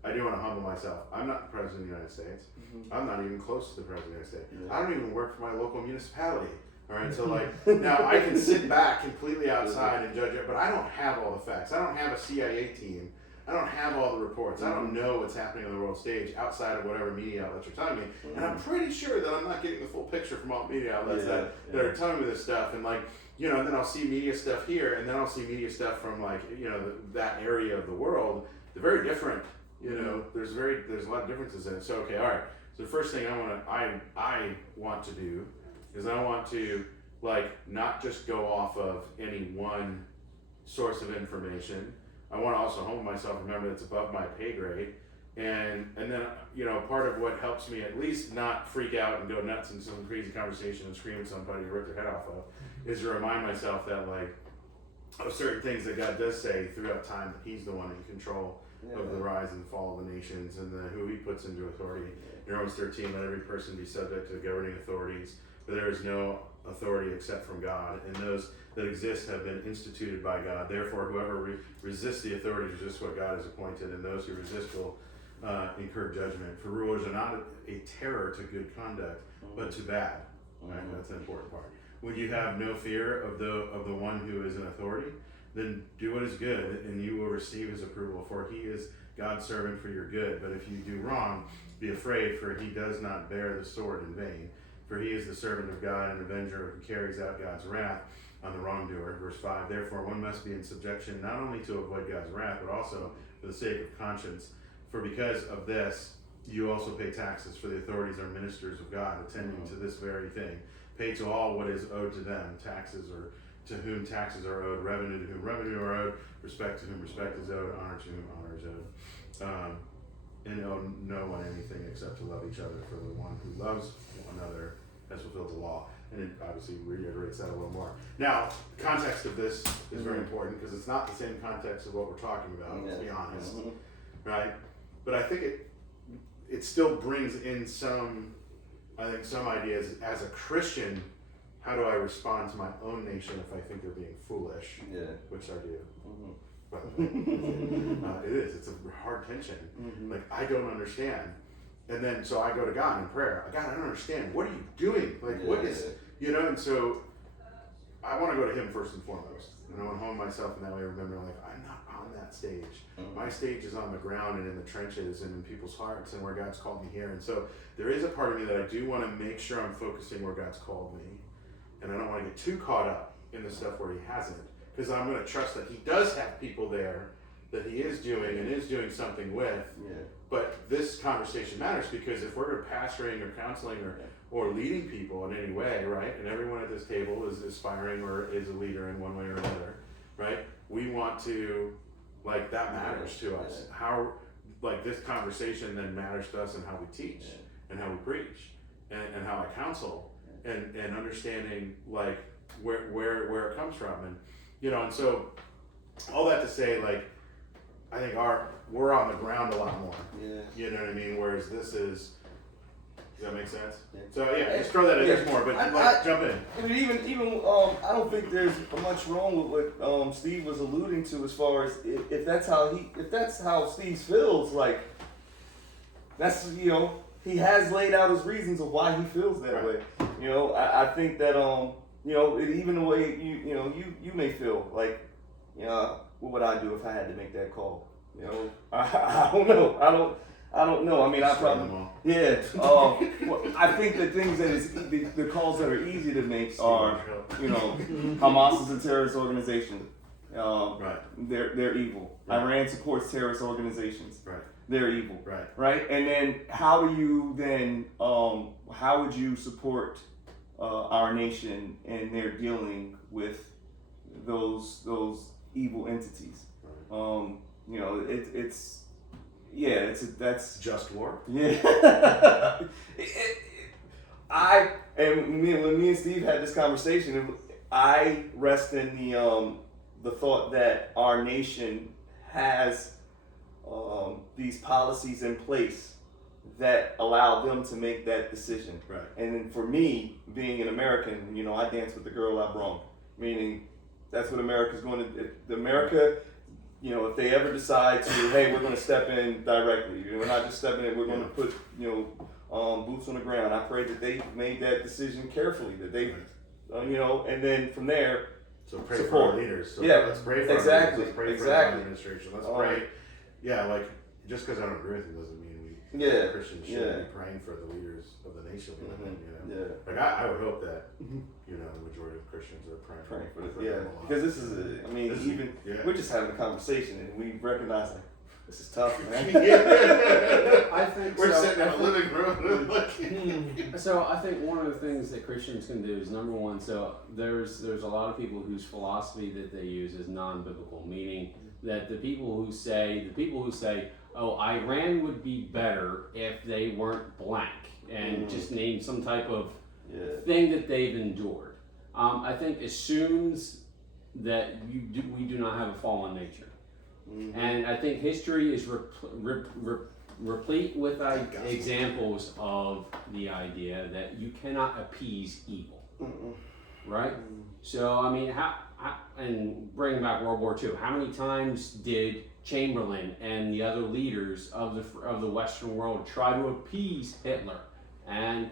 I do want to humble myself. I'm not the president of the United States. Mm-hmm. I'm not even close to the president of the United States. Yeah. I don't even work for my local municipality. All right, so now I can sit back completely outside and judge it, but I don't have all the facts. I don't have a CIA team. I don't have all the reports. I don't know what's happening on the world stage outside of whatever media outlets are telling me. And I'm pretty sure that I'm not getting the full picture from all media outlets that are telling me this stuff. And and then I'll see media stuff here, and then I'll see media stuff from that area of the world. They're very different. There's a lot of differences in it. So all right. So the first thing I want to do is I want to not just go off of any one source of information. I want to also humble myself, remember that's above my pay grade, and then part of what helps me at least not freak out and go nuts in some crazy conversation and scream at somebody or rip their head off of, is to remind myself that of certain things that God does say throughout time that He's the one in control of the rise and fall of the nations and who He puts into authority. In Romans 13, let every person be subject to the governing authorities, for there is no authority except from God, and those that exist have been instituted by God. Therefore, whoever resists the authorities resists what God has appointed, and those who resist will incur judgment. For rulers are not a terror to good conduct, but to bad. Right? That's an important part. When you have no fear of the one who is in authority, then do what is good, and you will receive His approval. For He is God's servant for your good. But if you do wrong, be afraid, for He does not bear the sword in vain. For He is the servant of God, an avenger who carries out God's wrath on the wrongdoer. Verse 5, therefore one must be in subjection not only to avoid God's wrath, but also for the sake of conscience. For because of this, you also pay taxes, for the authorities are ministers of God, attending to this very thing. Pay to all what is owed to them, taxes or to whom taxes are owed, revenue to whom revenue are owed, respect to whom respect is owed, honor to whom honor is owed. And owe no one anything except to love each other, for the one who loves one another has fulfilled the law. And it obviously reiterates that a little more. Now, context of this is very important because it's not the same context of what we're talking about, let's be honest, right? But I think it still brings in some ideas as a Christian. How do I respond to my own nation if I think they're being foolish? Yeah. Which I do. By the way, it is. It's a hard tension. Like, I don't understand. And then, so I go to God in prayer. God, I don't understand. What are you doing? Like, what is, and so I want to go to Him first and foremost. And I want to hone myself in that way. Remember, like, I'm not on that stage. My stage is on the ground and in the trenches and in people's hearts and where God's called me here. And so there is a part of me that I do want to make sure I'm focusing where God's called me. And I don't want to get too caught up in the stuff where He hasn't. Because I'm going to trust that He does have people there that He is doing and is doing something with. But this conversation matters because if we're pastoring or counseling or leading people in any way, right? And everyone at this table is aspiring or is a leader in one way or another, right? We want to, like, that matters to us. How, like, this conversation then matters to us in how we teach and how we preach and how I counsel and understanding, like, where it comes from. And, and so all that to say, like, I think we're on the ground a lot more. You know what I mean? Whereas this is, does that make sense? So just throw that in there more, but jump in. I mean, even I don't think there's much wrong with what Steve was alluding to as far as if that's how Steve feels, like that's he has laid out his reasons of why he feels that way. I think that even the way you may feel like, what would I do if I had to make that call? I don't know. I don't know. I mean, I probably well, I think the things that is the calls that are easy to make are Hamas is a terrorist organization. They're evil. Iran supports terrorist organizations. They're evil. Right. And then how would you support our nation and their dealing with those evil entities? That's just war. When me and Steve had this conversation, I rest in the thought that our nation has these policies in place that allow them to make that decision. And then for me, being an American, I dance with the girl I brung, meaning that's what America's going to. America, if they ever decide to, hey, we're going to step in directly. We're not just stepping in. We're going to put, boots on the ground. I pray that they made that decision carefully. That they, and then from there. So pray support. for our leaders. So let's pray for our leaders. Let's pray for our administration. Let's pray. Like just because I don't agree with them doesn't mean Christians should be praying for the leaders of the nation we live in. Like I would hope that the majority of Christians are praying for them. Because this is we're just having a conversation and we recognize like this is tough, man. I think we're sitting in a living room. So I think one of the things that Christians can do is number one. So there's a lot of people whose philosophy that they use is non-biblical, meaning that the people who say, oh, Iran would be better if they weren't blank, and just name some type of thing that they've endured. I think assumes that we do not have a fallen nature. And I think history is replete with examples of the idea that you cannot appease evil. Right? So, I mean, and bring back World War II, how many times did Chamberlain and the other leaders of the Western world try to appease Hitler? And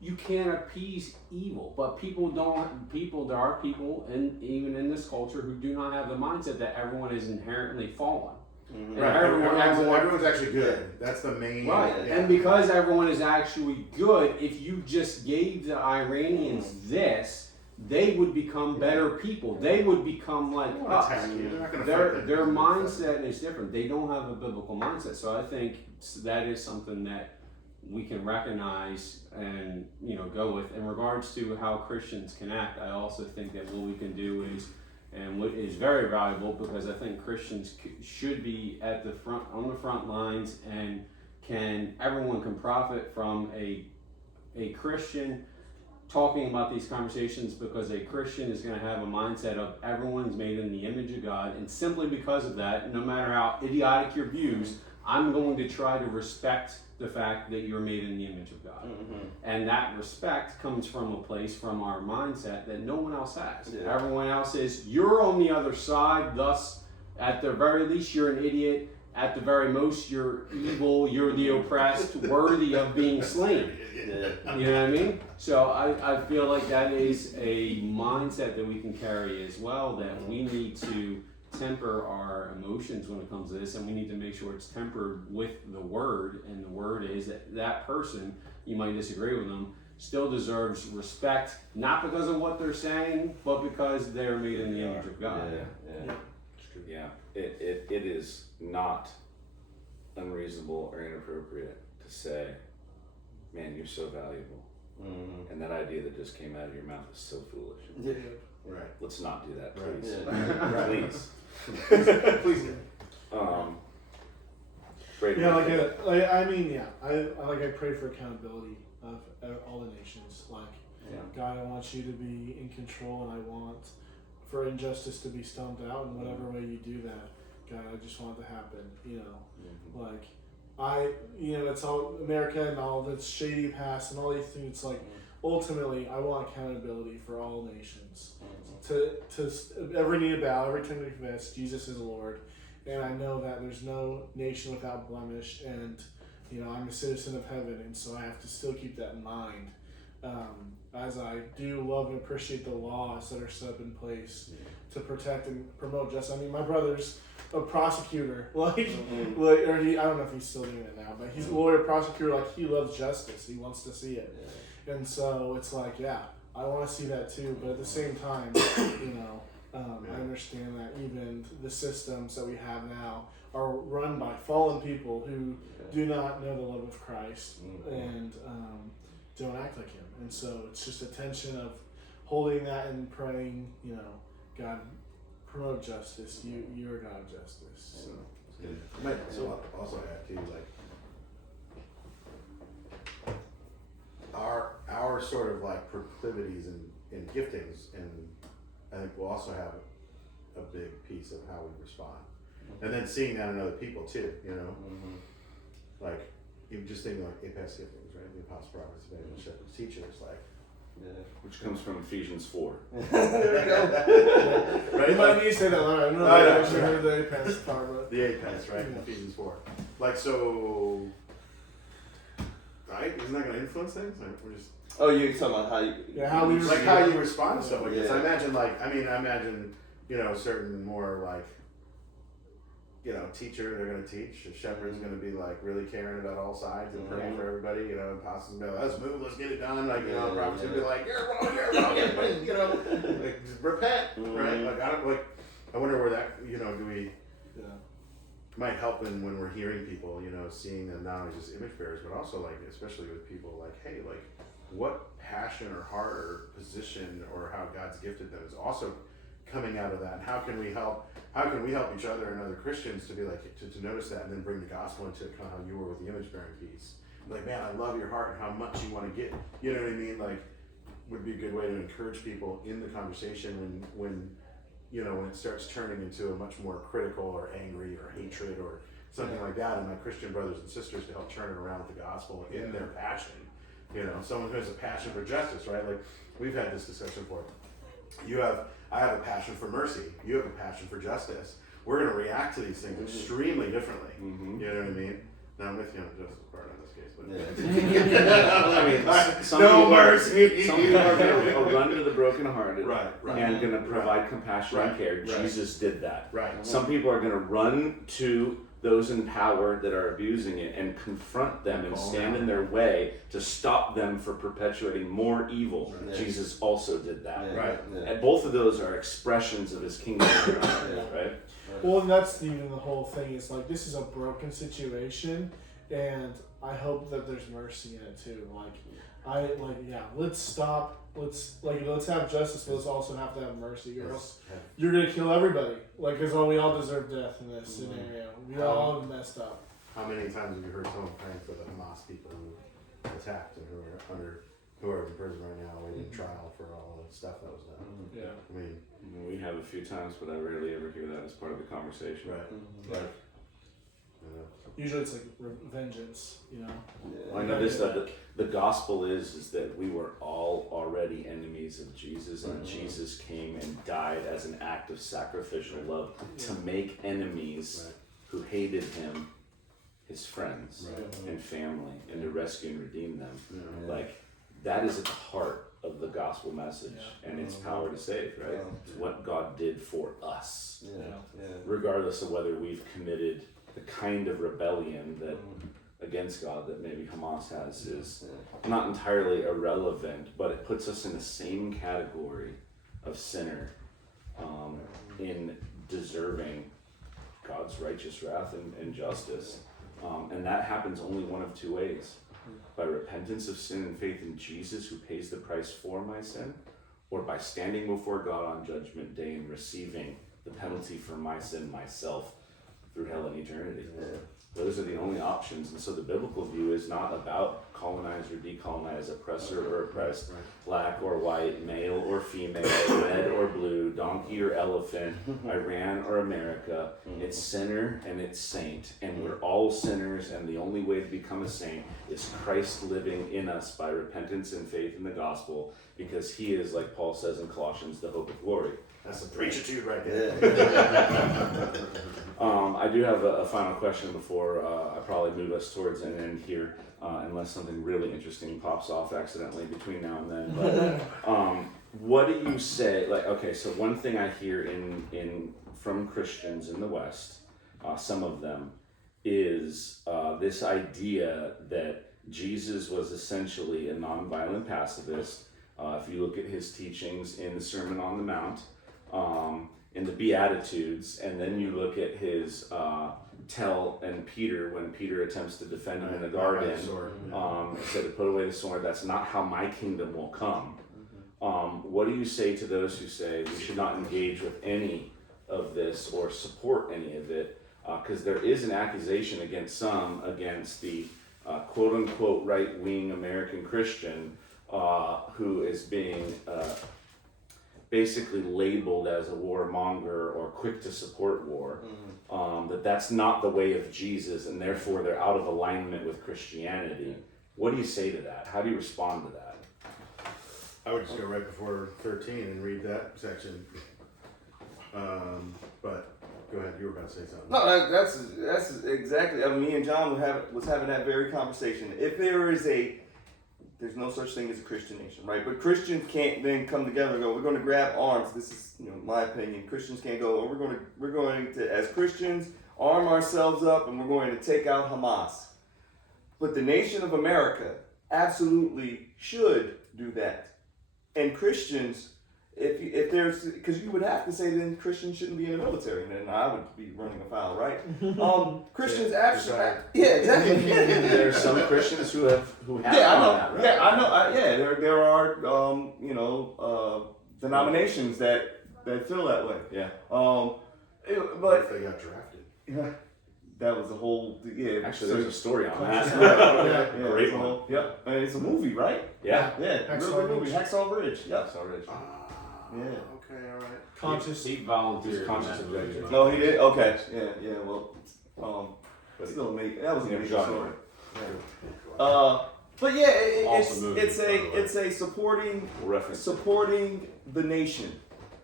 you can't appease evil, but there are people, and even in this culture, who do not have the mindset that everyone is inherently fallen. And everyone's actually good. That's the main. Right, and because everyone is actually good, if you just gave the Iranians this, they would become better people. They would become like us. Their mindset is different. They don't have a biblical mindset. So I think that is something that we can recognize and go with. In regards to how Christians can act, I also think that what we can do is, and what is very valuable, because I think Christians should be at the front, on the front lines, and everyone can profit from a Christian talking about these conversations, because a Christian is going to have a mindset of everyone's made in the image of God, and simply because of that, no matter how idiotic your views, I'm going to try to respect the fact that you're made in the image of God. And that respect comes from a place, from our mindset, that no one else has. Everyone else is, you're on the other side, thus at the very least you're an idiot, at the very most you're evil, you're the oppressed, worthy of being slain. You know what I mean? So I feel like that is a mindset that we can carry as well, that we need to temper our emotions when it comes to this, and we need to make sure it's tempered with the word. And the word is that person, you might disagree with them, still deserves respect, not because of what they're saying, but because they're made in the image of God. It is not unreasonable or inappropriate to say, man, you're so valuable. And that idea that just came out of your mouth is so foolish. Right. Let's not do that, Right. please. Please. Please. Braeden, I pray for accountability of all the nations. God, I want you to be in control, and I want for injustice to be stomped out in whatever way you do that. God, I just want it to happen. It's all America and all that's shady past and all these things. Ultimately, I want accountability for all nations. To every knee to bow, every tongue to confess Jesus is Lord, and I know that there's no nation without blemish, and I'm a citizen of heaven, and so I have to still keep that in mind. As I do love and appreciate the laws that are set up in place to protect and promote justice. I mean, my brother's a prosecutor, or I don't know if he's still doing it now, but he's a lawyer, prosecutor. He loves justice. He wants to see it, and so it's I want to see that too. But at the same time, I understand that even the systems that we have now are run by fallen people who do not know the love of Christ and don't act like Him. And so it's just a tension of holding that and praying, God, promote justice. You are God of justice. So. I might also add too, our sort of proclivities and giftings, and I think we'll also have a big piece of how we respond, and then seeing that in other people too. Even just thinking APAS giftings, right? The apostles, prophets, evangelists, shepherds, teachers, which comes from Ephesians 4. There we go. Right? You might need to say that louder. I don't know if I actually heard the APAS part, but The APAS, right? Ephesians 4. So, right? Isn't that going to influence things? We're just. Oh, you're talking about how you. Yeah, how we how you respond to stuff like this. Yeah. I imagine, certain more teacher, they're going to teach. A shepherd's going to be really caring about all sides and praying for everybody. Apostles going to be let's move, let's get it done. Prophets going to be you're wrong, everybody, just repent, right? I wonder where that, do we, might help when we're hearing people, seeing them not only just image bearers, but also especially with people hey, what passion or heart or position or how God's gifted them is also coming out of that, and how can we help each other and other Christians to be to notice that, and then bring the gospel into kind of how you were with the image bearing piece. Man, I love your heart and how much you want to get. You know what I mean? Would be a good way to encourage people in the conversation when it starts turning into a much more critical or angry or hatred or something like that, and my Christian brothers and sisters to help turn it around with the gospel in their passion. Someone who has a passion for justice, right? We've had this discussion before. I have a passion for mercy. You have a passion for justice. We're going to react to these things extremely differently. You know what I mean? Now I'm with you on the justice part on this case, but Some no people mercy. Some people are going to run to the brokenhearted, right, and going to provide compassion and care. Right. Jesus did that. Right. Some people are going to run to those in power that are abusing it and confront them and stand in their way to stop them from perpetuating more evil. Right. Jesus also did that. Right. And both of those are expressions of His kingdom, right? Well, and that's even the whole thing. Is this is a broken situation, and I hope that there's mercy in it too. Let's have justice, but let's also have to have mercy, or else you're gonna kill everybody. Like, because we all deserve death in this scenario. We all have messed up. How many times have you heard someone praying for the Hamas people who attacked and who are in prison right now awaiting trial for all the stuff that was done? Yeah. I mean, We have a few times, but I rarely ever hear that as part of the conversation. right. Usually it's like vengeance, you know. Well, I know this, that the gospel is that we were all already enemies of Jesus, and Jesus came and died as an act of sacrificial love to make enemies who hated him his friends and family, and to rescue and redeem them. Like, that is at the heart of the gospel message and its power to save, right? It's what God did for us, regardless of whether we've committed the kind of rebellion that against God that maybe Hamas has is not entirely irrelevant, but it puts us in the same category of sinner in deserving God's righteous wrath and justice. And that happens only one of two ways: by repentance of sin and faith in Jesus, who pays the price for my sin, or by standing before God on Judgment Day and receiving the penalty for my sin myself through hell and eternity. Those are the only options. And so the biblical view is not about colonize or decolonize, oppressor or oppressed, black or white, male or female, red or blue, donkey or elephant, Iran or America. It's sinner and it's saint. And we're all sinners, and the only way to become a saint is Christ living in us by repentance and faith in the gospel, because he is, like Paul says in Colossians, the hope of glory. That's some preachitude right there. I do have a final question before I probably move us towards an end here, unless something really interesting pops off accidentally between now and then. But what do you say? Like, okay, so one thing I hear from Christians in the West, some of them, is this idea that Jesus was essentially a nonviolent pacifist. If you look at his teachings in the Sermon on the Mount, in the Beatitudes, and then you look at his tell and Peter, when Peter attempts to defend him in the garden, said to put away the sword. That's not how my kingdom will come. What do you say to those who say we should not engage with any of this or support any of it? Because there is an accusation against the quote unquote right wing American Christian who is being basically labeled as a warmonger or quick to support war, that's not the way of Jesus, and therefore they're out of alignment with Christianity. What do you say to that? How do you respond to that? I would just go right before 13 and read that section. But go ahead, you were about to say something. No, that's exactly. I mean, me and John was having that very conversation. If there's no such thing as a Christian nation, right? But Christians can't then come together and go, we're going to grab arms. This is, my opinion. Christians can't go, we're going to, as Christians, arm ourselves up and we're going to take out Hamas. But the nation of America absolutely should do that. And Christians, if there's, because you would have to say then Christians shouldn't be in the military, and then I would be running afoul, right? Christians absolutely, exactly. There's some Christians who have I know. that, right? Yeah, I know. There are denominations that feel that way. Yeah. What But if they got drafted? yeah, that was a whole Actually, there's a story on that. yeah, Great one. Yeah, and it's a movie, right? Yeah. Yeah, real good movie, Hacksaw Ridge. Yeah. That's already. Yeah. Okay, all right. Conscious. He volunteered. Conscious in that objection. movie. No, he did. Okay. Yeah. Well, still amazing. That was an Yeah, amazing John. story. Yeah. But yeah, Awesome movie, by the way. it's a supporting Reference. supporting the nation.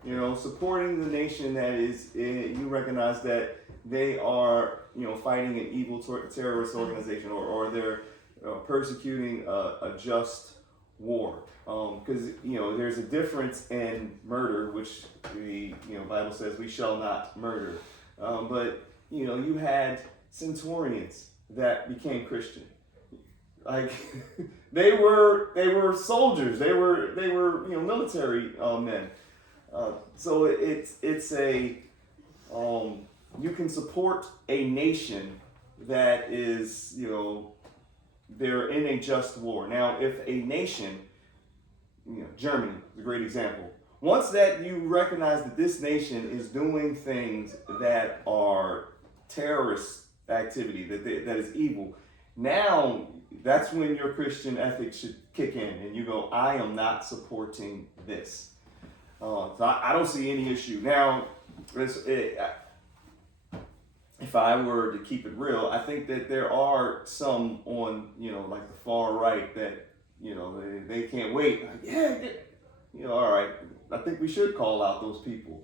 Supporting the nation that is. You recognize that they are fighting an evil terrorist organization, or they're persecuting a just war. Because there's a difference in murder, which the Bible says we shall not murder. But you had centurions that became Christian. Like they were soldiers. They were military men. So it's a you can support a nation that is they're in a just war. Now, if a nation, Germany is a great example. Once that you recognize that this nation is doing things that are terrorist activity, that is evil, now that's when your Christian ethics should kick in, and you go, I am not supporting this. So I don't see any issue. Now, if I were to keep it real, I think that there are some on, like the far right that, they can't wait. Like, all right. I think we should call out those people.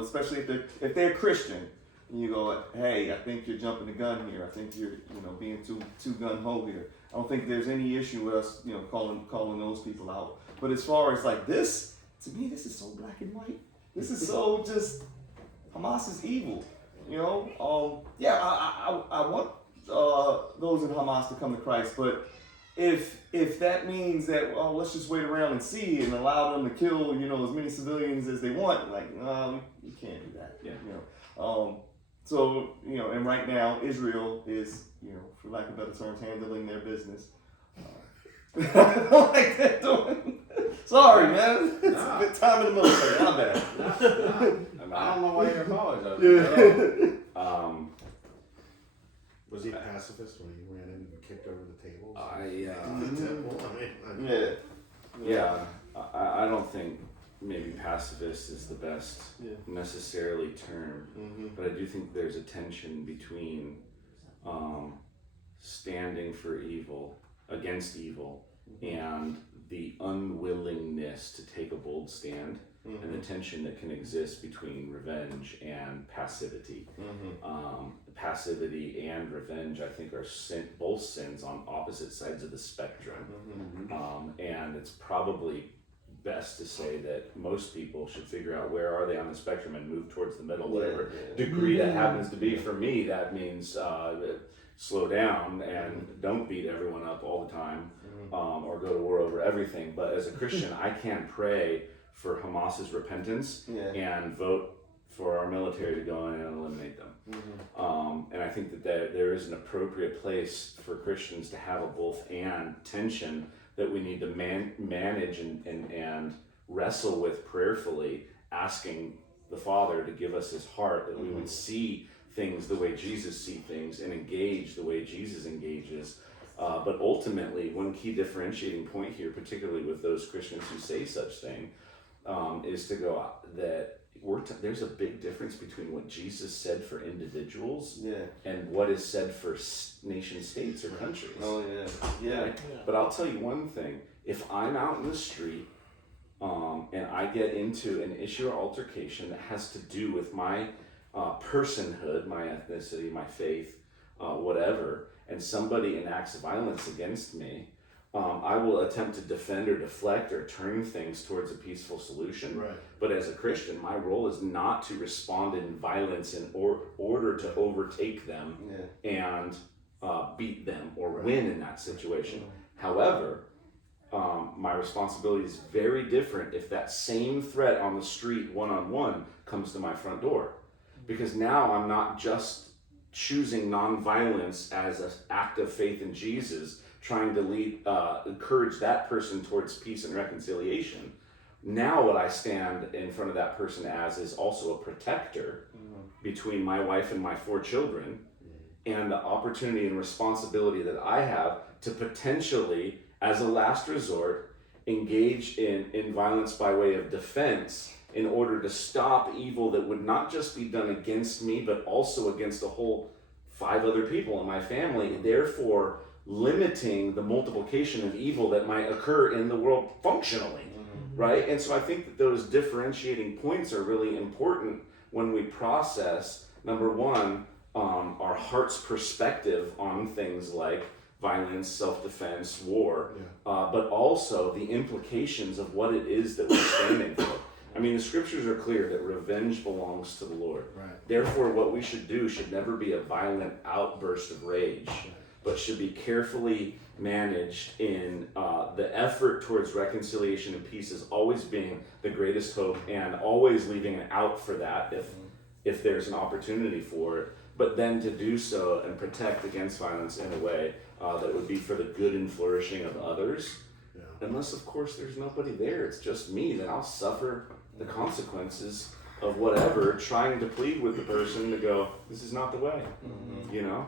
Especially if they're Christian. And you go, hey, I think you're jumping the gun here. I think you're, being too gun ho here. I don't think there's any issue with us, calling those people out. But as far as like this, to me, this is so black and white. This is so just Hamas is evil. I want those in Hamas to come to Christ, but if that means that let's just wait around and see and allow them to kill as many civilians as they want, you can't do that. And right now Israel is for lack of better terms handling their business. I don't like that doing. Sorry, man. It's a good time in the military. My bad. I don't know why you're apologizing. Was he a pacifist when he ran in and kicked over the tables? I don't think maybe pacifist is the best necessarily term, but I do think there's a tension between standing for evil, against evil, and the unwillingness to take a bold stand, and the tension that can exist between revenge and passivity. Passivity and revenge, I think, are both sins on opposite sides of the spectrum. And it's probably best to say that most people should figure out where are they on the spectrum and move towards the middle, whatever degree that happens to be. For me, that means slow down and don't beat everyone up all the time, or go to war over everything. But as a Christian, I can pray for Hamas's repentance and vote for our military to go in and eliminate them. And I think that there is an appropriate place for Christians to have a both and tension that we need to manage and wrestle with prayerfully, asking the Father to give us his heart, that we would see things the way Jesus sees things and engage the way Jesus engages. But ultimately, one key differentiating point here, particularly with those Christians who say such thing, is to go that there's a big difference between what Jesus said for individuals and what is said for nation states or countries. Right? But I'll tell you one thing: if I'm out in the street and I get into an issue or altercation that has to do with my personhood, my ethnicity, my faith, whatever, and somebody enacts violence against me, I will attempt to defend or deflect or turn things towards a peaceful solution. Right. But as a Christian, my role is not to respond in violence in order to overtake them and beat them or win in that situation. However, my responsibility is very different if that same threat on the street one-on-one comes to my front door. Because now I'm not just choosing nonviolence as an act of faith in Jesus, trying to encourage that person towards peace and reconciliation. Now what I stand in front of that person as is also a protector between my wife and my 4 children, and the opportunity and responsibility that I have to potentially, as a last resort, engage in violence by way of defense in order to stop evil that would not just be done against me, but also against a whole 5 other people in my family, therefore limiting the multiplication of evil that might occur in the world functionally, right? And so I think that those differentiating points are really important when we process, number one, our heart's perspective on things like violence, self-defense, war, but also the implications of what it is that we're standing for. I mean, the scriptures are clear that revenge belongs to the Lord. Right. Therefore, what we should do should never be a violent outburst of rage, but should be carefully managed in the effort towards reconciliation and peace as always being the greatest hope, and always leaving an out for that if there's an opportunity for it. but then to do so and protect against violence in a way that would be for the good and flourishing of others. Yeah. Unless, of course, there's nobody there, it's just me, then I'll suffer the consequences of whatever, trying to plead with the person to go, this is not the way, you know?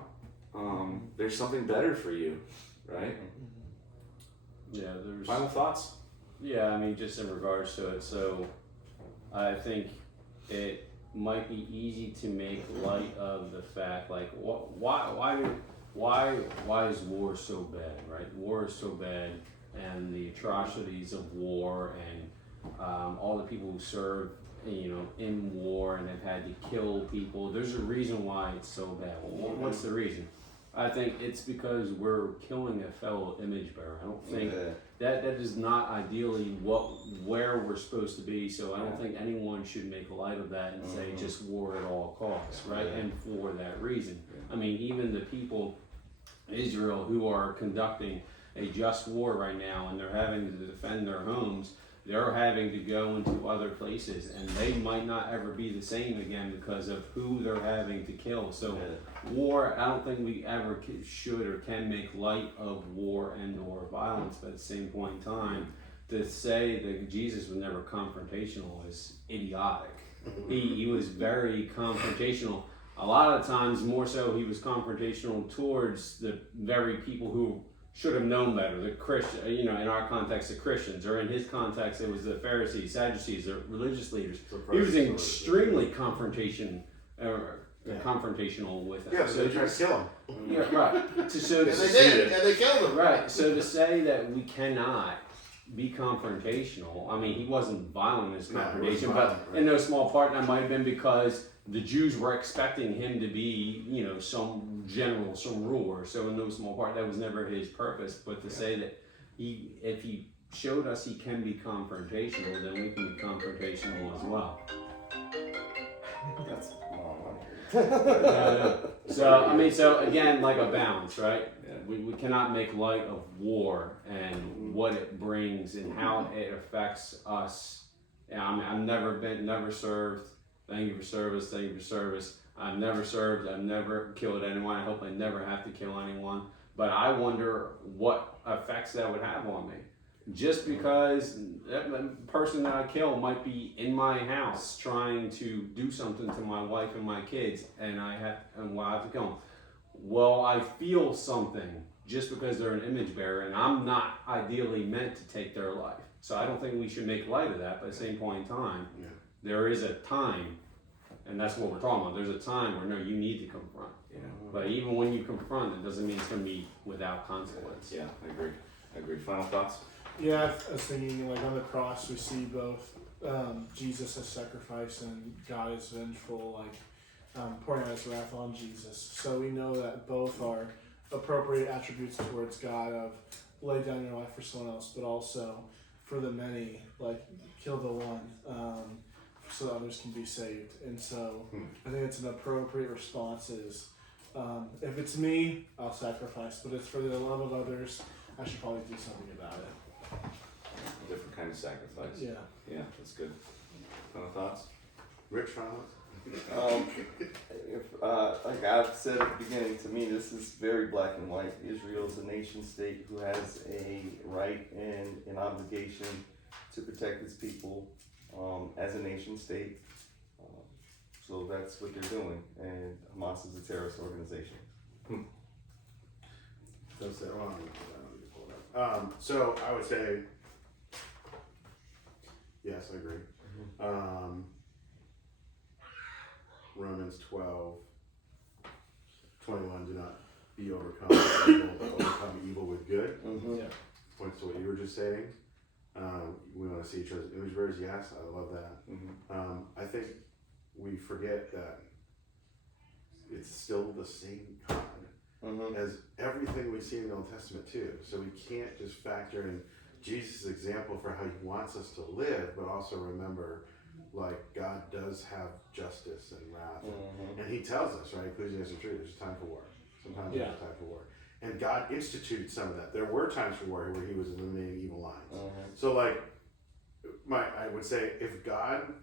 There's something better for you, right? Yeah, there's. Final thoughts? Yeah, I mean, just in regards to it, so I think it might be easy to make light of the fact, like, why is war so bad, right? War is so bad, and the atrocities of war, and all the people who serve, in war and have had to kill people. There's a reason why it's so bad. Well, what's the reason? I think it's because we're killing a fellow image bearer. I don't think that is not ideally where we're supposed to be. So I don't think anyone should make light of that and say just war at all costs, right? And for that reason, I mean, even the people, Israel, who are conducting a just war right now, and they're having to defend their homes. They're having to go into other places, and they might not ever be the same again because of who they're having to kill. So war, I don't think we ever should or can make light of war and or violence, but at the same point in time, to say that Jesus was never confrontational is idiotic. He was very confrontational. A lot of times, more so, he was confrontational towards the very people who should have known better, the Christian, in our context, the Christians, or in his context, it was the Pharisees, Sadducees, the religious leaders. He was extremely confrontational with them. Yeah, so they tried to kill him. Yeah, right. They killed him. Right. So to say that we cannot be confrontational, I mean, he wasn't violent in his confrontation, but in no small part, that might have been because the Jews were expecting him to be, some general, some ruler. So in no small part, that was never his purpose. But to say that if he showed us he can be confrontational, then we can be confrontational as well. That's So again, like a balance, right? We cannot make light of war and what it brings and how it affects us. I've never served. Thank you for service. Thank you for service. I've never served. I've never killed anyone. I hope I never have to kill anyone. But I wonder what effects that would have on me. Just because the person that I kill might be in my house trying to do something to my wife and my kids, and I have to kill them. Well, I feel something just because they're an image bearer, and I'm not ideally meant to take their life. So I don't think we should make light of that. But at the same point in time, there is a time, and that's what we're talking about. There's a time where you need to confront. But even when you confront, it doesn't mean it's going to be without consequence. Yeah, I agree. Final thoughts? Yeah, I was thinking, like, on the cross we see both Jesus as sacrifice and God as vengeful, pouring out his wrath on Jesus. So we know that both are appropriate attributes towards God of lay down your life for someone else, but also for the many, like kill the one, so that others can be saved. And so I think it's an appropriate response is, if it's me, I'll sacrifice, but it's for the love of others, I should probably do something about it. A different kind of sacrifice. Yeah, that's good. Final thoughts? Rich, final like I've said at the beginning, to me this is very black and white. Israel is a nation state who has a right and an obligation to protect its people as a nation state. So that's what they're doing, and Hamas is a terrorist organization. So I would say, yes, I agree. Romans 12:21, do not be overcome with evil, but overcome evil with good. Points to what you were just saying. We want to see each other's image bearers. Yes, I love that. I think we forget that it's still the same God as everything we see in the Old Testament too. So we can't just factor in Jesus' example for how he wants us to live, but also remember, like, God does have justice and wrath, and he tells us, right, Ecclesiastes 3, there's a time for war. Sometimes there's a time for war. And God instituted some of that. There were times for war where he was eliminating evil lines. So, like, I would say, if God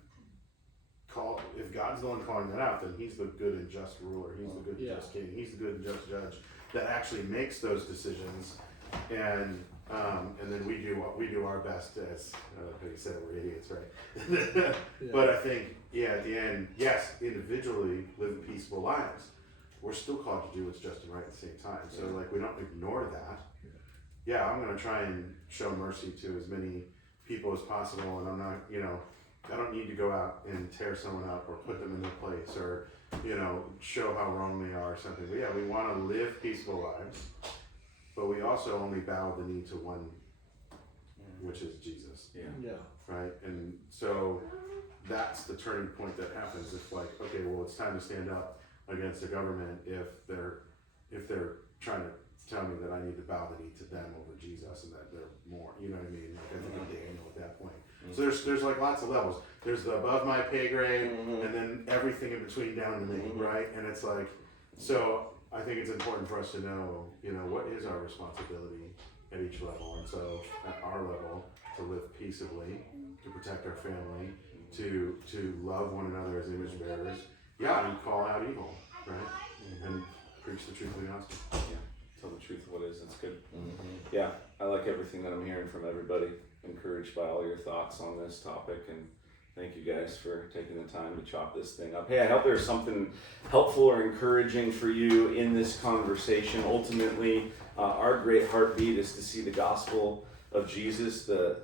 if God's the one calling that out, then He's the good and just ruler. He's the good and Yeah. just king. He's the good and just judge that actually makes those decisions. And then we do our best as I like how you said we're idiots, right? But I think at the end, yes, individually live peaceful lives. We're still called to do what's just and right at the same time. So like we don't ignore that. Yeah, I'm gonna try and show mercy to as many people as possible, and I'm not, I don't need to go out and tear someone up or put them in their place or, show how wrong they are or something. But yeah, we want to live peaceful lives, but we also only bow the knee to one, which is Jesus. Yeah. Right? And so that's the turning point that happens. If like, okay, well, it's time to stand up against the government if they're trying to tell me that I need to bow the knee to them over Jesus and that they're more, you know what I mean? Like I think of Daniel at that point. So there's like lots of levels. There's the above my pay grade and then everything in between down to me, right? And it's like, so I think it's important for us to know, what is our responsibility at each level. And so at our level, to live peaceably, to protect our family, to love one another as image bearers. Yeah, and call out evil, right? And preach the truth of the gospel. Yeah, tell the truth of what is. It's good. Yeah, I like everything that I'm hearing from everybody. Encouraged by all your thoughts on this topic, and thank you guys for taking the time to chop this thing up. Hey, I hope there's something helpful or encouraging for you in this conversation. Ultimately, our great heartbeat is to see the gospel of Jesus, the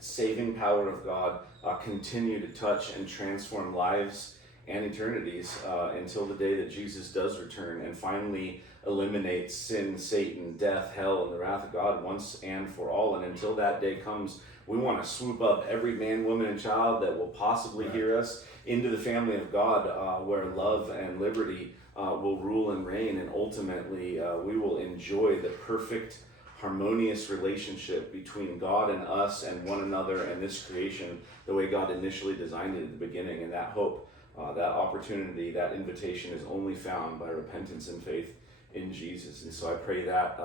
saving power of God, continue to touch and transform lives and eternities until the day that Jesus does return and finally eliminate sin, Satan, death, hell, and the wrath of God once and for all. And until that day comes, we want to swoop up every man, woman, and child that will possibly hear us into the family of God, where love and liberty will rule and reign, and ultimately we will enjoy the perfect, harmonious relationship between God and us and one another and this creation the way God initially designed it at the beginning. And that hope, that opportunity, that invitation is only found by repentance and faith in Jesus. And so I pray that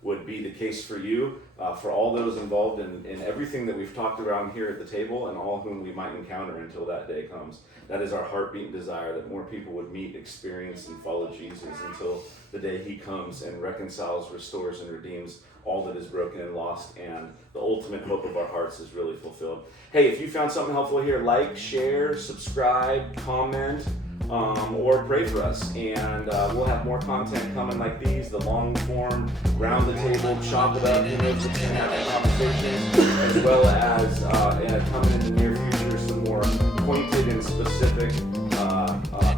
would be the case for you, for all those involved in everything that we've talked around here at the table and all whom we might encounter until that day comes. That is our heartbeat and desire, that more people would meet, experience, and follow Jesus until the day He comes and reconciles, restores, and redeems all that is broken and lost, and the ultimate hope of our hearts is really fulfilled. Hey, if you found something helpful here, like, share, subscribe, comment, or pray for us, and we'll have more content coming like these, the long form, round the table, chop it up, just gonna have a conversation, as well as coming in the near future, some more pointed and specific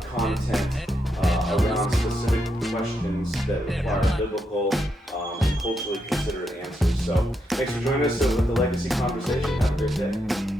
content around specific questions that require biblical and culturally considered answers. So thanks for joining us with the Legacy Conversation. Have a great day.